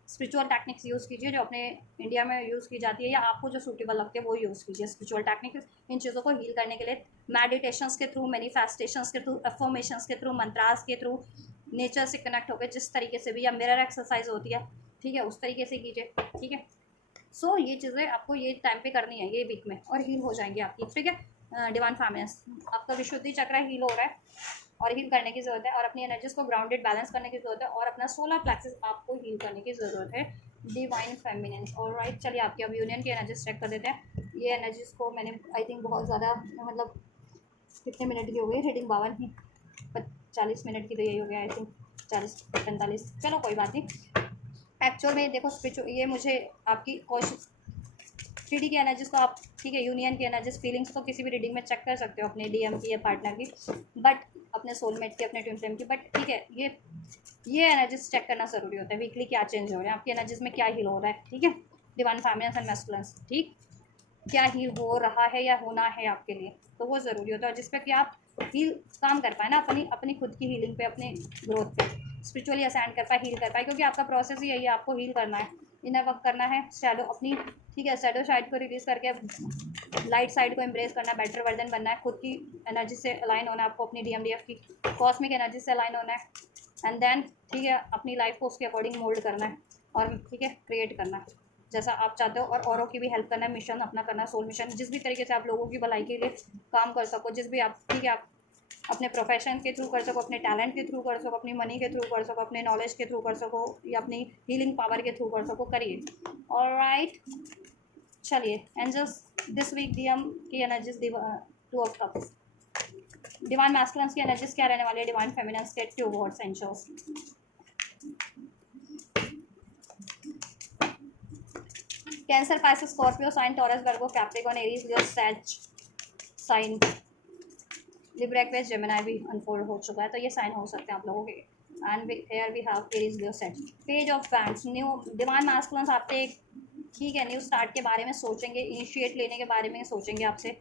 स्पिरिचुअल टेक्निक्स यूज़ कीजिए जो अपने इंडिया में यूज़ की जाती है, या आपको जो सूटेबल लगते हैं वो यूज़ कीजिए स्पिरिचुअल टेक्निक्स इन चीज़ों को हील करने के लिए, मेडिटेशंस के थ्रू, मैनिफेस्टेशंस के थ्रू, अफर्मेशंस के थ्रू, मंत्रास के थ्रू, नेचर से कनेक्ट होकर जिस तरीके से भी, या मिरर एक्सरसाइज होती है, ठीक है, उस तरीके से कीजिए। ठीक है, सो ये चीज़ें आपको ये टाइम पे करनी है, ये वीक में, और हील हो जाएंगी आपकी। ठीक है, डिवाइन फैमिनेस, आपका विशुद्धि चक्र हील हो रहा है और हील करने की ज़रूरत है, और अपनी एनर्जीज को ग्राउंडेड बैलेंस करने की ज़रूरत है, और अपना सोलर प्लेक्सिस आपको हील करने की ज़रूरत है, डिवाइन फेमिनेंस। और राइट, चलिए आपकी अब यूनियन की एनर्जीज चेक कर देते हैं। ये एनर्जीज को मैंने आई थिंक बहुत ज़्यादा, मतलब कितने मिनट की हो गई रीडिंग, 40 मिनट की तो यही हो गया आई थिंक, 40-45, चलो कोई बात नहीं। एक्चुअल में देखो स्पिरिचुअल, ये मुझे आपकी कोशिश 3D की एनर्जीज को आप, ठीक है, यूनियन की एनर्जीज, फीलिंग्स को किसी भी रीडिंग में चेक कर सकते हो, अपने डीएम की या पार्टनर की, बट अपने सोलमेट की, अपने ट्विन फ्लेम की, बट ठीक है, ये एनर्जीज चेक करना ज़रूरी होता है, वीकली क्या चेंज हो रहा है आपकी एनर्जीज में, क्या हील हो रहा है। ठीक है, डिवाइन फैमिनेंस एंड मैस्कुलेंस, ठीक, क्या हील हो रहा है या होना है आपके लिए, तो वो ज़रूरी होता है, जिस पर कि आप हील काम कर पाए ना, अपनी अपनी खुद की हीलिंग पे, अपने ग्रोथ पे, स्पिरिचुअली असेंड कर पाए, हील कर पाए, क्योंकि आपका प्रोसेस ही यही है, आपको हील करना है इनर वर्क करना है, शैडो अपनी, ठीक है, शैडो साइड को रिलीज करके लाइट साइड को एम्ब्रेस करना है, बेटर वर्जन बनना है, खुद की एनर्जी से अलाइन होना है आपको, अपनी DMDF की कॉस्मिक एनर्जी से अलाइन होना है, एंड देन ठीक है अपनी लाइफ को उसके अकॉर्डिंग मोल्ड करना है और ठीक है क्रिएट करना है जैसा आप चाहते हो, और औरों की भी हेल्प करना है, मिशन अपना करना, सोल मिशन, जिस भी तरीके से आप लोगों की भलाई के लिए काम कर सको, जिस भी आप ठीक है आप अपने प्रोफेशन के थ्रू कर सको, अपने टैलेंट के थ्रू कर सको, अपनी मनी के थ्रू कर सको, अपने नॉलेज के थ्रू कर सको, या अपनी हीलिंग पावर के थ्रू कर सको, करिए। ऑलराइट, चलिए एंजल्स दिस वीक डीएम की energies, 2 of cups, divine masculines की एनर्जीज क्या रहने वाली है, डिवाइन फेमिनिन्स के 2 words angels. Cancer, Pisces, Scorpio sign, Taurus, Virgo, Capricorn, Aries, Leo, Sag sign, Libra, Aquarius, Gemini भी अनफोल्ड हो चुका है, तो ये साइन हो सकते हैं आप लोगों के। And here we have Aries, Leo, set, page of wands, new divine masculines आपसे एक ठीक है न्यू स्टार्ट के बारे में सोचेंगे, इनिशिएट लेने के बारे में सोचेंगे, आपसे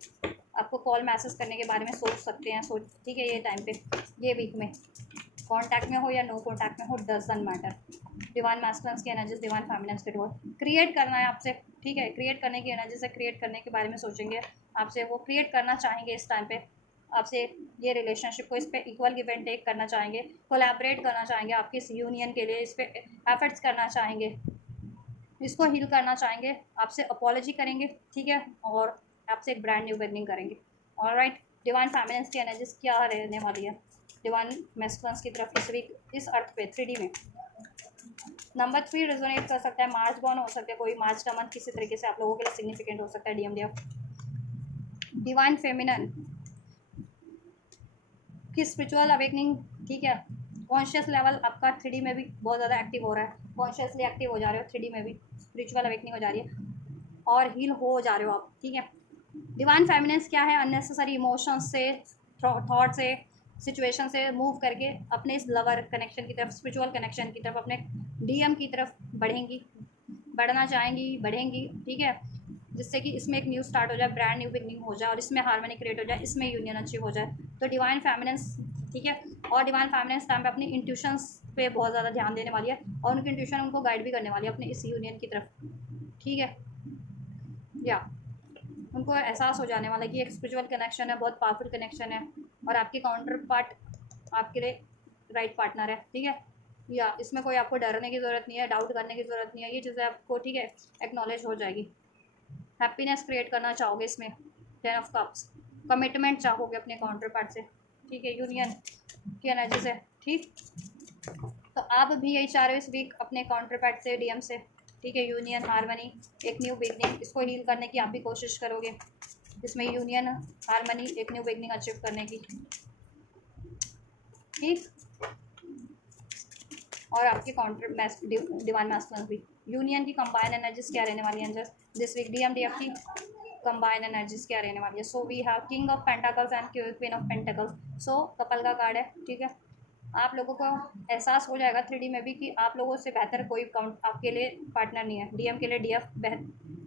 आपको कॉल मैसेज करने के बारे में सोच सकते हैं, ठीक है ये टाइम पे, ये वीक में कॉन्टैक्ट में हो या नो कॉन्टैक्ट में हो, डजंट मैटर। डिवाइन मैस्कुलिन्स की एनर्जीज, डिवाइन फेमिनिन्स के डोर क्रिएट करना है आपसे, ठीक है, क्रिएट करने की एनर्जी से क्रिएट करने के बारे में सोचेंगे, आपसे वो क्रिएट करना चाहेंगे इस टाइम पे, आपसे ये रिलेशनशिप को इस पे इक्वल गिव एंड टेक करना चाहेंगे, कोलैबोरेट करना चाहेंगे, आपकी इस यूनियन के लिए इस पे एफर्ट्स करना चाहेंगे, इसको हील करना चाहेंगे, आपसे अपॉलॉजी करेंगे, ठीक है, और आपसे एक ब्रांड न्यू बिगनिंग करेंगे। ऑलराइट, डिवाइन फेमिनिन्स की एनर्जीज क्या रहने वाली है डिवाइन मैस्कुलिन्स की तरफ इस वीक इस अर्थ पे 3D में। नंबर 3 रेजोनेट कर सकता है, मार्च बॉर्न हो सकता है कोई, मार्च का मंथ किसी तरीके से आप लोगों के लिए सिग्निफिकेंट हो सकता है, DMDF। डिवाइन फेमिनिन की स्पिरिचुअल अवेकनिंग, ठीक है, कॉन्शियस लेवल आपका 3D में भी बहुत ज़्यादा एक्टिव हो रहा है, कॉन्शियसली एक्टिव हो जा रहे हो 3D में भी, स्पिरिचुअल अवेकनिंग हो जा रही है और हील हो जा रहे हो आप, ठीक है। डिवाइन फेमिनिन्स क्या है, अननेसेसरी इमोशंस से, थॉट से, सिचुएशन से मूव करके अपने इस लवर कनेक्शन की तरफ, स्पिरिचुअल कनेक्शन की तरफ, अपने DM की तरफ बढ़ेंगी, बढ़ना चाहेंगी, बढ़ेंगी, ठीक है, जिससे कि इसमें एक न्यू स्टार्ट हो जाए, ब्रांड न्यू बिगनिंग हो जाए और इसमें हार्मनी क्रिएट हो जाए, इसमें यूनियन अचीव हो जाए। तो डिवाइन फेमिनिन्स, ठीक है, और डिवाइन फेमिनिन्स टाइम पे अपनी इंट्यूशंस पे बहुत ज़्यादा ध्यान देने वाली है और उनकी इंट्यूशन उनको गाइड भी करने वाली है अपने इस यूनियन की तरफ, ठीक है, या उनको एहसास हो जाने वाला है कि एक स्पिरिचुअल कनेक्शन है, बहुत पावरफुल कनेक्शन है और आपके काउंटर पार्ट आपके लिए राइट पार्टनर है, ठीक है, या इसमें कोई आपको डरने की ज़रूरत नहीं है, डाउट करने की ज़रूरत नहीं है, ये चीज़ें आपको ठीक है एक्नॉलेज हो जाएगी। हैप्पीनेस क्रिएट करना चाहोगे इसमें, 10 ऑफ कप्स, कमिटमेंट चाहोगे अपने काउंटर पार्ट से, ठीक है, यूनियन की एनर्जी से, ठीक, तो आप भी यही चाह रहे हो इस वीक अपने काउंटर पार्ट से, DM से, ठीक है, यूनियन, हारमनी, एक न्यू बिगनिंग, इसको हील करने की आप भी कोशिश करोगे, इसमें यूनियन, हारमनी, एक न्यू बिगनिंग अचीव करने की, ठीक, और आपके काउंटर डिवाइन मैस्कुलिन भी, यूनियन की कंबाइन एनर्जीज क्या रहने वाली है जस्ट दिस वीक, DMDF की कंबाइन एनर्जीज क्या रहने वाली है। So we have king of pentacles and queen of pentacles, so couple का कार्ड है, ठीक है, आप लोगों को एहसास हो जाएगा 3D में भी कि आप लोगों से बेहतर कोई काउंट आपके लिए पार्टनर नहीं है, DM के लिए DF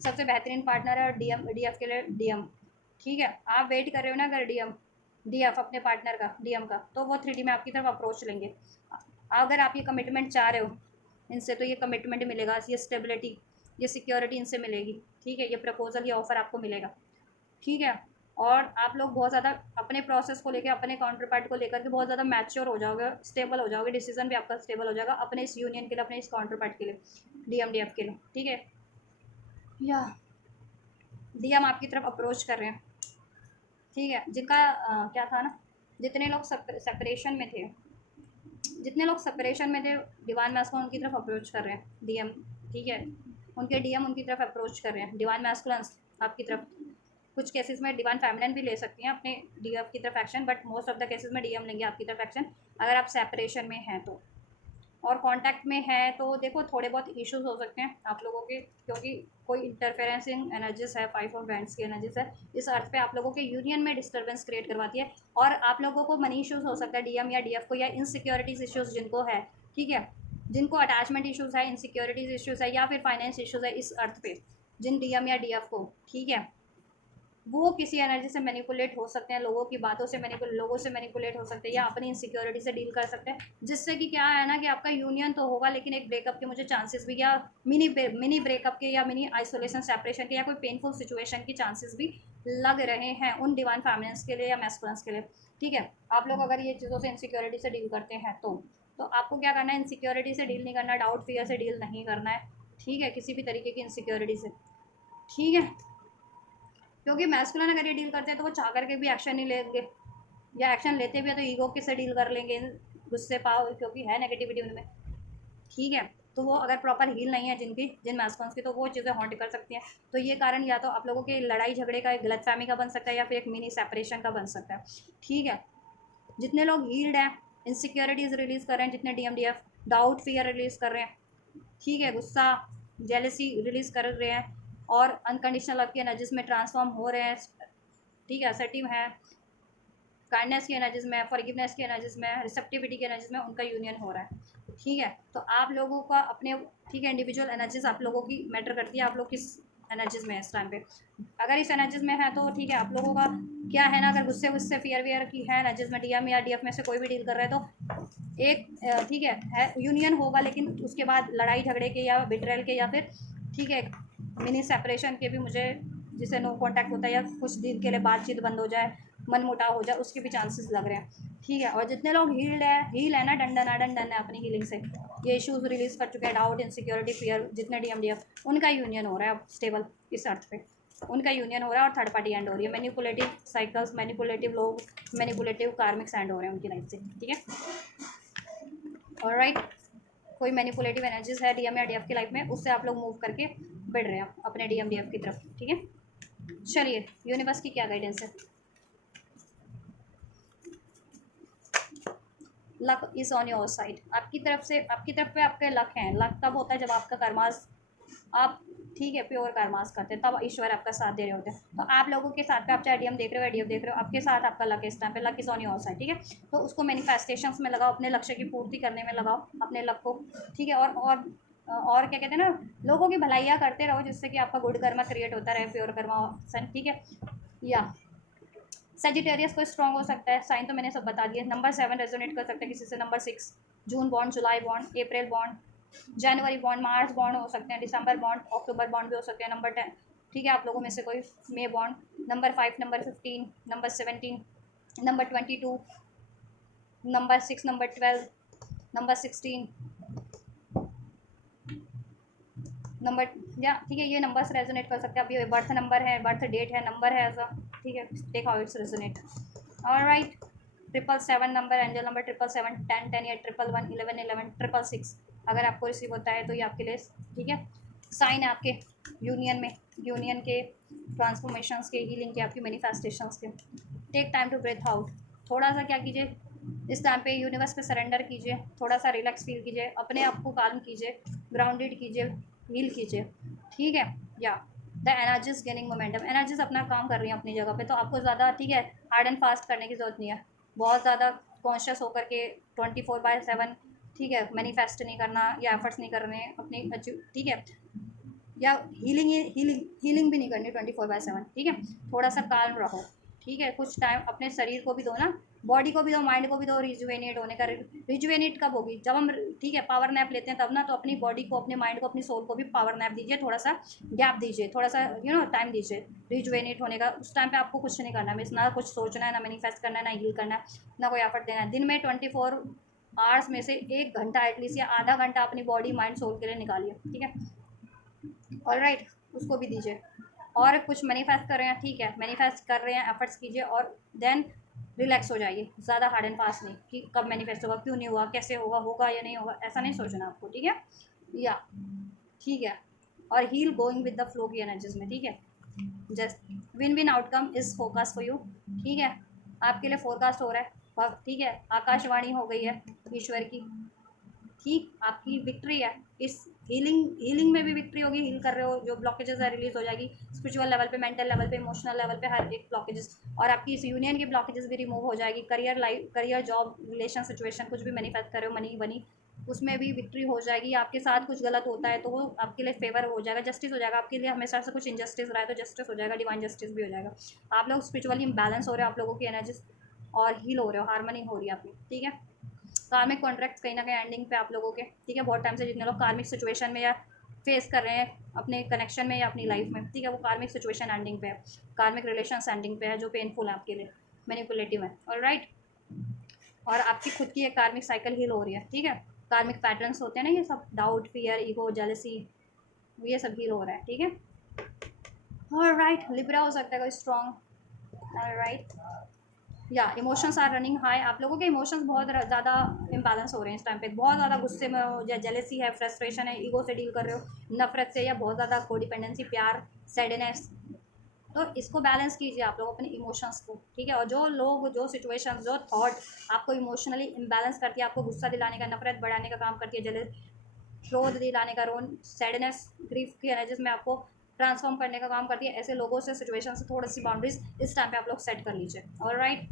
सबसे बेहतरीन पार्टनर है और DF के लिए DM, ठीक है, आप वेट कर रहे हो ना अगर DF अपने पार्टनर का, DM का, तो वो 3D में आपकी तरफ अप्रोच लेंगे। अगर आप ये कमिटमेंट चाह रहे हो इनसे, तो ये कमिटमेंट मिलेगा, ये स्टेबिलिटी, ये सिक्योरिटी इनसे मिलेगी, ठीक है, ये प्रपोजल, ये ऑफर आपको मिलेगा, ठीक है, और आप लोग बहुत ज़्यादा अपने प्रोसेस को लेकर, अपने काउंटर पार्ट को लेकर के बहुत ज़्यादा मैच्योर हो जाओगे, स्टेबल हो जाओगे, डिसीजन भी आपका स्टेबल हो जाएगा अपने इस यूनियन के लिए, अपने इस काउंटर पार्ट के लिए, DMDF के लिए, ठीक है, या DM आपकी तरफ अप्रोच कर रहे हैं, ठीक है, जिनका क्या था ना, जितने लोग सेपरेशन में थे, जितने लोग सेपरेशन में थे, डिवाइन मैस्कुलिन उनकी तरफ अप्रोच कर रहे हैं, DM, ठीक है, उनके DM उनकी तरफ अप्रोच कर रहे हैं, डिवाइन मैस्कुलिन्स आपकी तरफ, कुछ केसेस में डिवाइन फेमिनिन भी ले सकती हैं अपने DF की तरफ action, but most of the cases में DM लेंगे आपकी तरफ एक्शन अगर आप सेपरेशन में हैं तो, और कांटेक्ट में है तो देखो थोड़े बहुत इश्यूज हो सकते हैं आप लोगों के, क्योंकि कोई इंटरफेरेंस इन एनर्जीज है, 5 ऑफ वैंड्स की एनर्जीज है, इस अर्थ पे आप लोगों के यूनियन में डिस्टर्बेंस क्रिएट करवाती है और आप लोगों को मनी इश्यूज हो सकता है DM या DF को, या इनसिक्योरिटीज इश्यूज जिनको है, ठीक है, जिनको अटैचमेंट इश्यूज है, इनसिक्योरिटीज इश्यूज है या फिर फाइनेंस इश्यूज है इस अर्थ पे, जिन DM या DF को, ठीक है, वो किसी एनर्जी से मैनिपुलेट हो सकते हैं, लोगों की बातों से लोगों से मैनिपुलेट हो सकते हैं, या अपनी इनसिक्योरिटी से डील कर सकते हैं, जिससे कि क्या है ना कि आपका यूनियन तो होगा लेकिन एक ब्रेकअप के मुझे चांसेस भी, या मिनी ब्रेकअप के, या मिनी आइसोलेशन सेपरेशन के, या कोई पेनफुल सिचुएशन की चांसेस भी लग रहे हैं उन डिवाइन फैमिलियंस के लिए या मैस्कुलिन्स के लिए। ठीक है, आप लोग अगर ये चीज़ों से इनसिक्योरिटी से डील करते हैं तो आपको क्या करना है, इनसिक्योरिटी से डील नहीं करना, डाउट फियर से डील नहीं करना है। ठीक है, किसी भी तरीके की इनसिक्योरिटी से। ठीक है, क्योंकि मैस्कुलिन अगर ये डील करते हैं तो वो चाह करके भी एक्शन नहीं लेंगे, या एक्शन लेते भी है तो ईगो के से डील कर लेंगे, गुस्से पाव क्योंकि है नेगेटिविटी उनमें। ठीक है, तो वो अगर प्रॉपर हील नहीं है जिन मैस्कुलिन्स की, तो वो चीज़ें हॉन्ट कर सकती हैं। तो ये कारण या तो आप लोगों के लड़ाई झगड़े का, एक गलतफहमी का बन सकता है, या फिर एक मिनी सेपरेशन का बन सकता है। ठीक है, जितने लोग हील्ड हैं, इनसिक्योरिटीज़ रिलीज़ कर रहे हैं, जितने DMDF डाउट फियर रिलीज़ कर रहे हैं, ठीक है, गुस्सा जेलसी रिलीज़ कर रहे हैं, और अनकंडीशनल लव की एनर्जीज में ट्रांसफॉर्म हो रहे हैं। ठीक है, असर्टिव है, काइंडनेस की एनर्जीज में, फॉरगिवनेस की एनर्जीज में, रिसेप्टिविटी की एनर्जीज में उनका यूनियन हो रहा है। ठीक है, तो आप लोगों का अपने, ठीक है, इंडिविजुअल एनर्जीज आप लोगों की मैटर करती है, आप लोग किस एनर्जीज में है इस टाइम पे। अगर इस एनर्जीज में है तो ठीक है, आप लोगों का क्या है ना, अगर गुस्से फियर वियर की है एनर्जीज में, DM या DF में से कोई भी डील कर रहा है तो एक ठीक है यूनियन होगा, लेकिन उसके बाद लड़ाई झगड़े के या बिट्रेल के, या फिर ठीक है मिनी सेपरेशन के भी, मुझे जिससे नो कांटेक्ट होता है या कुछ दिन के लिए बातचीत बंद हो जाए, मन मुटाव हो जाए, उसके भी चांसेस लग रहे हैं। ठीक है, और जितने लोग हील है ना, डंडन है अपनी हीलिंग से, ये इश्यूज रिलीज़ कर चुके हैं, डाउट इनसिक्योरिटी फियर, जितने DMDF, उनका यूनियन हो रहा है अब स्टेबल इस अर्थ पे, उनका यूनियन हो रहा है, और थर्ड पार्टी एंड हो रही है, मैनिपुलेटिव साइकिल्स, मैनिपुलेटिव लोग, मैनिपुलेटिव कार्मिक्स एंड हो रहे हैं उनकी लाइफ से। ठीक है, ऑलराइट, कोई मैनिपुलेटिव एनर्जीज है DM या DF की लाइफ में, उससे आप लोग मूव करके बढ़ रहे हैं अपने DMDF की तरफ। ठीक है, चलिए यूनिवर्स की क्या गाइडेंस है। Luck is on your side, आपकी तरफ से, आपकी तरफ पे आपके लक हैं। लक तब होता है जब आपका कर्मास, आप ठीक है प्योर कर्मास करते हैं, तब ईश्वर आपका साथ दे रहे होते हैं। तो आप लोगों के साथ पे, आप चाहे DM देख रहे हो या DF देख रहे हो, आपके साथ आपका लक इस टाइम पे, luck is on your side. ठीक है, तो उसको मैनिफेस्टेशंस में लगाओ, अपने लक्ष्य की पूर्ति करने में लगाओ अपने लक को। ठीक है, और क्या कहते हैं ना, लोगों की भलाइयाँ करते रहो, जिससे कि आपका गुड कर्मा क्रिएट होता रहे, प्योर कर्मा सन। ठीक है, या सेजिटेरियस को स्ट्रॉन्ग हो सकता है, साइन तो मैंने सब बता दिए। नंबर 7 रेजोनेट कर सकता है किसी से, नंबर 6 जून बॉन्ड, जुलाई बॉन्ड, अप्रैल बॉन्ड, जनवरी बॉन्ड, मार्च बॉन्ड हो सकते हैं, दिसंबर बॉन्ड, अक्टूबर बॉन्ड भी हो सकते हैं। नंबर 10, ठीक है, आप लोगों में से कोई may bond, number 5, number 15, number 17, number 22, number 6, number 12, number 16, number, या ठीक है, ये नंबर्स रेजोनेट कर सकते हैं। अब ये बर्थ नंबर है, बर्थ डेट है, नंबर है ऐसा। ठीक है, take how it's resonate. Alright, 777 number, angel number 777, 10 10, या 11 11 11, 666 अगर आपको रिसीव होता है तो ये आपके लिए ठीक है साइन है, आपके यूनियन में, यूनियन के, ट्रांसफॉर्मेशंस के, हीलिंग के, आपकी मैनिफेस्टेशंस के। Take time to breathe out, थोड़ा सा क्या कीजिए इस टाइम पे, यूनिवर्स पे सरेंडर कीजिए, थोड़ा सा रिलैक्स फील कीजिए, अपने आप को काल्म कीजिए, ग्राउंडेड कीजिए, हील कीजिए। ठीक है, या the energies gaining momentum, energies अपना काम कर रही हैं अपनी जगह पे, तो आपको ज़्यादा ठीक है हार्ड एंड फास्ट करने की ज़रूरत नहीं है, बहुत ज़्यादा कॉन्शियस होकर के 24/7 ठीक है मैनिफेस्ट नहीं करना, या एफर्ट्स नहीं करने अपनी ठीक है, या हीलिंग भी नहीं करनी 24/7। ठीक है, थोड़ा सा काल्म रहो। ठीक है, कुछ टाइम अपने शरीर को भी दो ना, बॉडी को भी दो, माइंड को भी दो, रिजुवेनेट होने का। रिजुवेनेट कब होगी, जब हम ठीक है पावर नैप लेते हैं तब ना, तो अपनी बॉडी को, अपने माइंड को, अपनी सोल को भी पावर नैप दीजिए, थोड़ा सा गैप दीजिए, थोड़ा सा टाइम दीजिए रिजुवेनेट होने का। उस टाइम पे आपको कुछ नहीं करना, मीन्स ना कुछ सोचना है, ना मैनिफेस्ट करना है, ना हील करना है, ना कोई एफर्ट देना है। दिन में 24 आवर्स में से 1 घंटा एटलीस्ट, या आधा घंटा अपनी बॉडी माइंड सोल के लिए निकालिए। ठीक है, ऑलराइट, उसको भी दीजिए। और कुछ मैनिफेस्ट कर रहे हैं, ठीक है मैनिफेस्ट कर रहे हैं, एफर्ट्स कीजिए, और देन रिलैक्स हो जाइए, ज़्यादा हार्ड एंड फास्ट नहीं कि कब मैनिफेस्ट होगा, क्यों नहीं हुआ, कैसे होगा, होगा या नहीं होगा, ऐसा नहीं सोचना आपको। ठीक है, या ठीक है, और heal going with the flow की एनर्जीज में। ठीक है, just win win outcome is focus for you. ठीक है, आपके लिए फोरकास्ट हो रहा है। ठीक है, आकाशवाणी हो गई है ईश्वर की। ठीक, आपकी विक्ट्री है, इस हीलिंग में भी विक्ट्री होगी, हील कर रहे हो, जो ब्लॉकेजेस है रिलीज हो जाएगी, स्पिरिचुअल लेवल पे, मेंटल लेवल पे, इमोशनल लेवल पे, हर एक ब्लॉकेजेस, और आपकी इस यूनियन की ब्लॉकेजेस भी रिमूव हो जाएगी। Career, life, career, job, relation, situation, कुछ भी मैनिफेस्ट कर रहे हो, मनी बनी, उसमें भी विक्ट्री हो जाएगी। आपके साथ कुछ गलत होता है तो वो आपके लिए फेवर हो जाएगा, जस्टिस हो जाएगा। आपके लिए हमेशा से कुछ इनजस्टिस रहा है तो जस्टिस हो जाएगा, डिवाइन जस्टिस भी हो जाएगा। आप लोग स्पिरिचुअली इम्बैलेंस हो रहे हो, आप लोगों की एनर्जी और हील हो रहे हो, हार्मनी हो रही है आपकी, ठीक है। कार्मिक कॉन्ट्रैक्ट्स कहीं ना कहीं एंडिंग पे आप लोगों के, ठीक है। बहुत टाइम से जितने लोग कार्मिक सिचुएशन में या फेस कर रहे हैं अपने कनेक्शन में या अपनी लाइफ में, ठीक है, वो कार्मिक सिचुएशन एंडिंग पे है, कार्मिक रिलेशन एंडिंग पे है, जो पेनफुल है आपके लिए, मैनिपुलेटिव है, ऑलराइट। और आपकी खुद की एक कार्मिक साइकिल हील हो रही है, ठीक है। कार्मिक पैटर्न्स होते हैं ना ये सब, डाउट, फियर, ईगो, जेलसी, ये सब हील हो रहा है, ठीक है। ऑलराइट, लिब्रा हो सकता है कोई स्ट्रॉन्ग, ऑलराइट। या इमोशंस आर रनिंग हाई, आप लोगों के इमोशंस बहुत ज़्यादा इम्बैलेंस हो रहे हैं इस टाइम पे, बहुत ज़्यादा गुस्से में हो, या जेलेसी है, फ्रस्ट्रेशन है, ईगो से डील कर रहे हो, नफरत से, या बहुत ज़्यादा कोडिपेंडेंसी, प्यार, सैडनेस। तो इसको बैलेंस कीजिए आप लोग अपने इमोशंस को, ठीक है। और जो लोग, जो सिचुएशंस, जो थॉट आपको इमोशनली इम्बैलेंस करती है, आपको गुस्सा दिलाने का, नफरत बढ़ाने का काम करती है, जले क्रोध दिलाने का, रोन, सैडनेस, ग्रीफ की एनर्जीज में आपको ट्रांसफॉर्म करने का काम करती है, ऐसे लोगों से, सिचुएशन से थोड़ी सी बाउंड्रीज इस टाइम पे आप लोग सेट कर लीजिए, ऑलराइट।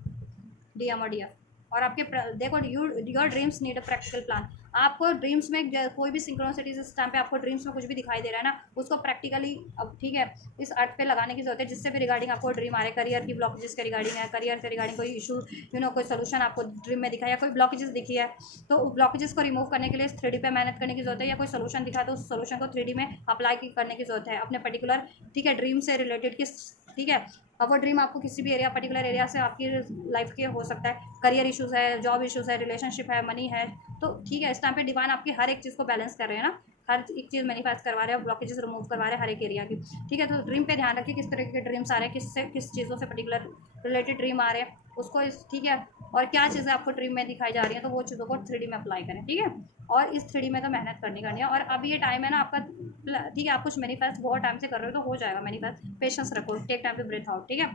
डीएम और डीएफ। और आपके देखो, your dreams need a practical plan. आपको ड्रीम्स में कोई भी सिंक्रोनिसिटीज इस टाइम पे आपको ड्रीम्स में कुछ भी दिखाई दे रहा है ना, उसको प्रैक्टिकली अब, ठीक है, इस अर्थ पे लगाने की जरूरत है, जिससे भी रिगार्डिंग आपको ड्रीम आ रहे, करियर की ब्लॉकेजेस के रिगार्डिंग है, करियर से रिगार्डिंग कोई इशू, कोई सोल्यूशन आपको ड्रीम में दिखा, या कोई ब्लॉकेजेस दिखी है, तो ब्लॉकेजेस को रिमूव करने के लिए 3D पे मेहनत करने की जरूरत है, या कोई सोल्यूशन दिखा तो उस सोल्यूशन को 3D में अप्लाई करने की जरूरत है अपने पर्टिकुलर, ठीक है, ड्रीम से रिलेटेड किस, ठीक है। अब वो ड्रीम आपको किसी भी एरिया, पर्टिकुलर एरिया से आपकी लाइफ के हो सकता है, करियर इश्यूज़ है, जॉब इश्यूज़ है, रिलेशनशिप है, मनी है, तो ठीक है, इस टाइम पे डिवाइन आपकी हर एक चीज़ को बैलेंस कर रहे हैं ना, हर एक चीज़ मैनिफेस्ट करवा रहे हैं, ब्लॉकेजेस रिमूव करवा रहे हैं हर एक एरिया की, ठीक है। तो ड्रीम पे ध्यान रखिए किस तरह के ड्रीम्स आ रहे हैं, किस चीज़ों से पर्टिकुलर रिलेटेड ड्रीम आ रहे हैं, उसको इस, ठीक है, और क्या चीज़ें आपको ड्रीम में दिखाई जा रही हैं, तो वो चीज़ों को 3D में अप्लाई करें, ठीक है। और इस 3D में तो मेहनत करनी है। और अब ये टाइम है ना आपका, ठीक है, आप कुछ मैनिफेस्ट बहुत टाइम से कर रहे हो तो हो जाएगा मैनिफेस्ट, पेशेंस रखो, take time to breathe out, ठीक है।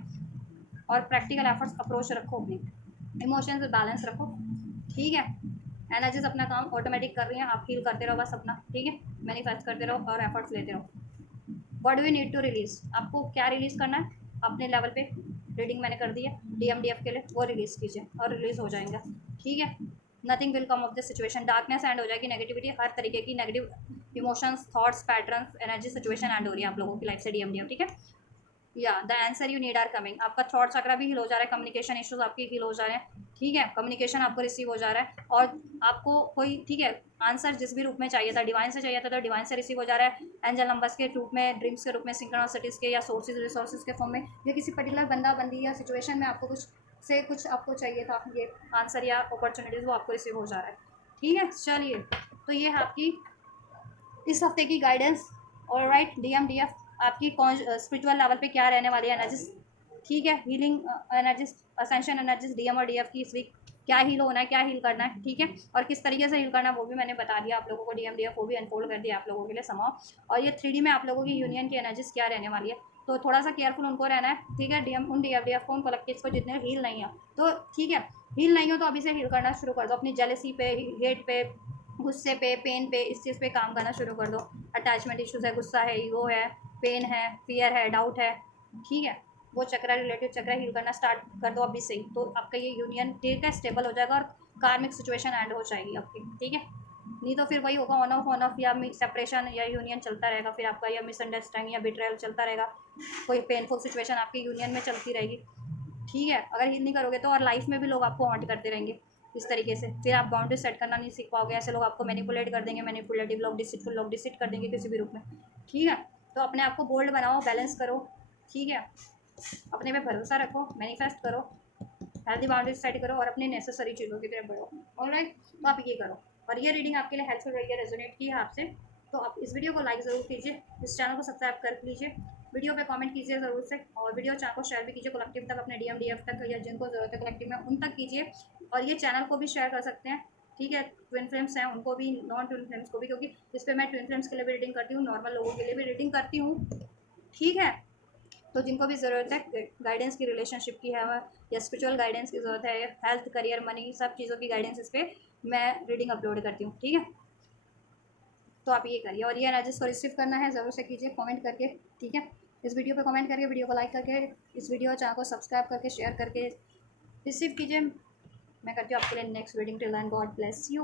और प्रैक्टिकल एफर्ट्स अप्रोच रखो, अपनी इमोशंस बैलेंस रखो, ठीक है। एनर्जीज अपना काम ऑटोमेटिक कर रही हैं, आप फील करते रहो बस अपना, ठीक है, मैनिफेस्ट करते रहो और एफर्ट्स लेते रहो। What do we need to release, आपको क्या रिलीज़ करना है अपने लेवल पे, रीडिंग मैंने कर दी है DMDF के लिए, वो रिलीज़ कीजिए और रिलीज़ हो जाएंगे, ठीक है। Nothing will come of this situation, darkness and हो जाएगी, नेगेटिविटी, हर तरीके की negative emotions, thoughts, patterns, energy, situation and हो रही है आप लोगों की लाइफ से DMDF, ठीक है। या the answer you need are coming, आपका थॉट चक्रा भी हील हो जा रहा है, कम्युनिकेशन इश्यूज आपके हील हो जा रहे हैं, ठीक है, कम्युनिकेशन आपको रिसीव हो जा रहा है, और आपको कोई, ठीक है, आंसर जिस भी रूप में चाहिए था, डिवाइन से चाहिए था तो डिवाइन से रिसीव हो जा रहा है, एंजल नंबर्स के रूप में, ड्रीम्स के रूप में, सिंक्रोनिसिटीज के, या सोर्सेज रिसोर्सेज के फॉर्म में, या किसी पर्टिकुलर बंदा बंदी या सिचुएशन में आपको कुछ से कुछ आपको चाहिए था, ये आंसर या अपॉर्चुनिटीज़ वो आपको रिसीव हो जा रहा है, ठीक है। चलिए, तो ये है आपकी इस हफ्ते की गाइडेंस, ऑलराइट। DMDF आपकी स्पिरिचुअल लेवल पे क्या रहने वाली है एनर्जीज, ठीक है, healing energies, ascension energies, DM और DF की इस वीक क्या हील होना है, क्या हील करना है, ठीक है। और किस तरीके से हील करना है वो भी मैंने बता दिया आप लोगों को, DMDF वो भी अनफोल्ड कर दिया आप लोगों के लिए समाओ। और ये 3D में आप लोगों की यूनियन की एनर्जीज क्या रहने वाली है, तो थोड़ा सा केयरफुल उनको रहना है, ठीक है। उन DF को, उन कलेक्टिव्स को जितने हील नहीं है तो ठीक है, हील नहीं हो तो अभी से हील करना शुरू कर दो, अपनी जेलसी पे, हेट पे, गुस्से पे, पेन पे, इस चीज़ पे काम करना शुरू कर दो। अटैचमेंट इश्यूज है, गुस्सा है, ईगो है, पेन है, फियर है, डाउट है, ठीक है, वो चक्रा, रिलेटिव चक्रा हील करना स्टार्ट कर दो अभी से ही, तो आपका ये यूनियन, ठीक है, स्टेबल हो जाएगा और कार्मिक सिचुएशन एंड हो जाएगी आपकी, ठीक है। नहीं तो फिर वही होगा, ऑन ऑफ या सेपरेशन या यूनियन चलता रहेगा फिर आपका, या मिसअंडरस्टैंडिंग या बिट्रेयल चलता रहेगा, कोई पेनफुल सिचुएशन आपकी यूनियन में चलती रहेगी, ठीक है। अगर हील नहीं करोगे तो और लाइफ में भी लोग आपको हॉन्ट करते रहेंगे इस तरीके से, फिर आप बाउंड्री सेट करना नहीं सीख पाओगे, ऐसे लोग आपको मैनिपुलेट कर देंगे, मैनिपुलेटिव लोग, डिसिटफुल लोग डिसिट कर देंगे किसी भी रूप में, ठीक है। तो अपने आप को बोल्ड बनाओ, बैलेंस करो, ठीक है, अपने पे भरोसा रखो, मैनिफेस्ट करो, हेल्दी बाउंड्रीज सेट करो और अपने नेसेसरी चीज़ों की तरफ बढ़ो, ऑलराइट। तो आप ये करो, और ये रीडिंग आपके लिए हेल्पफुल रही है, रेजोनेट की है आपसे, तो आप इस वीडियो को लाइक ज़रूर कीजिए, इस चैनल को सब्सक्राइब कर लीजिए, वीडियो पे कमेंट कीजिए ज़रूर से, और वीडियो चैनल को शेयर भी कीजिए कलेक्टिव तक, अपने DMDF तक, या जिनको ज़रूरत है कलेक्टिव में उन तक कीजिए, और ये चैनल को भी शेयर कर सकते हैं, ठीक है। ट्विन फ्लेम्स हैं उनको भी, नॉन ट्विन फ्लेम्स को भी, क्योंकि इस पर मैं ट्विन फ्लेम्स के लिए भी रीडिंग करती हूँ, नॉर्मल लोगों के लिए भी रीडिंग करती हूँ, ठीक है। तो जिनको भी ज़रूरत है गाइडेंस की, रिलेशनशिप की है, या स्पिरिचुअल गाइडेंस की ज़रूरत है, हेल्थ, करियर, मनी, सब चीज़ों की गाइडेंस इस पर मैं रीडिंग अपलोड करती हूँ, ठीक है। तो आप ये करिए, और ये एनर्जीज को रिसीव करना है ज़रूर से कीजिए कमेंट करके, ठीक है। इस वीडियो पे कमेंट करके, वीडियो को लाइक करके, इस वीडियो चैनल को सब्सक्राइब करके, शेयर करके रिसीव कीजिए। मैं करती हूँ आपके लिए next reading. Till then, God bless you.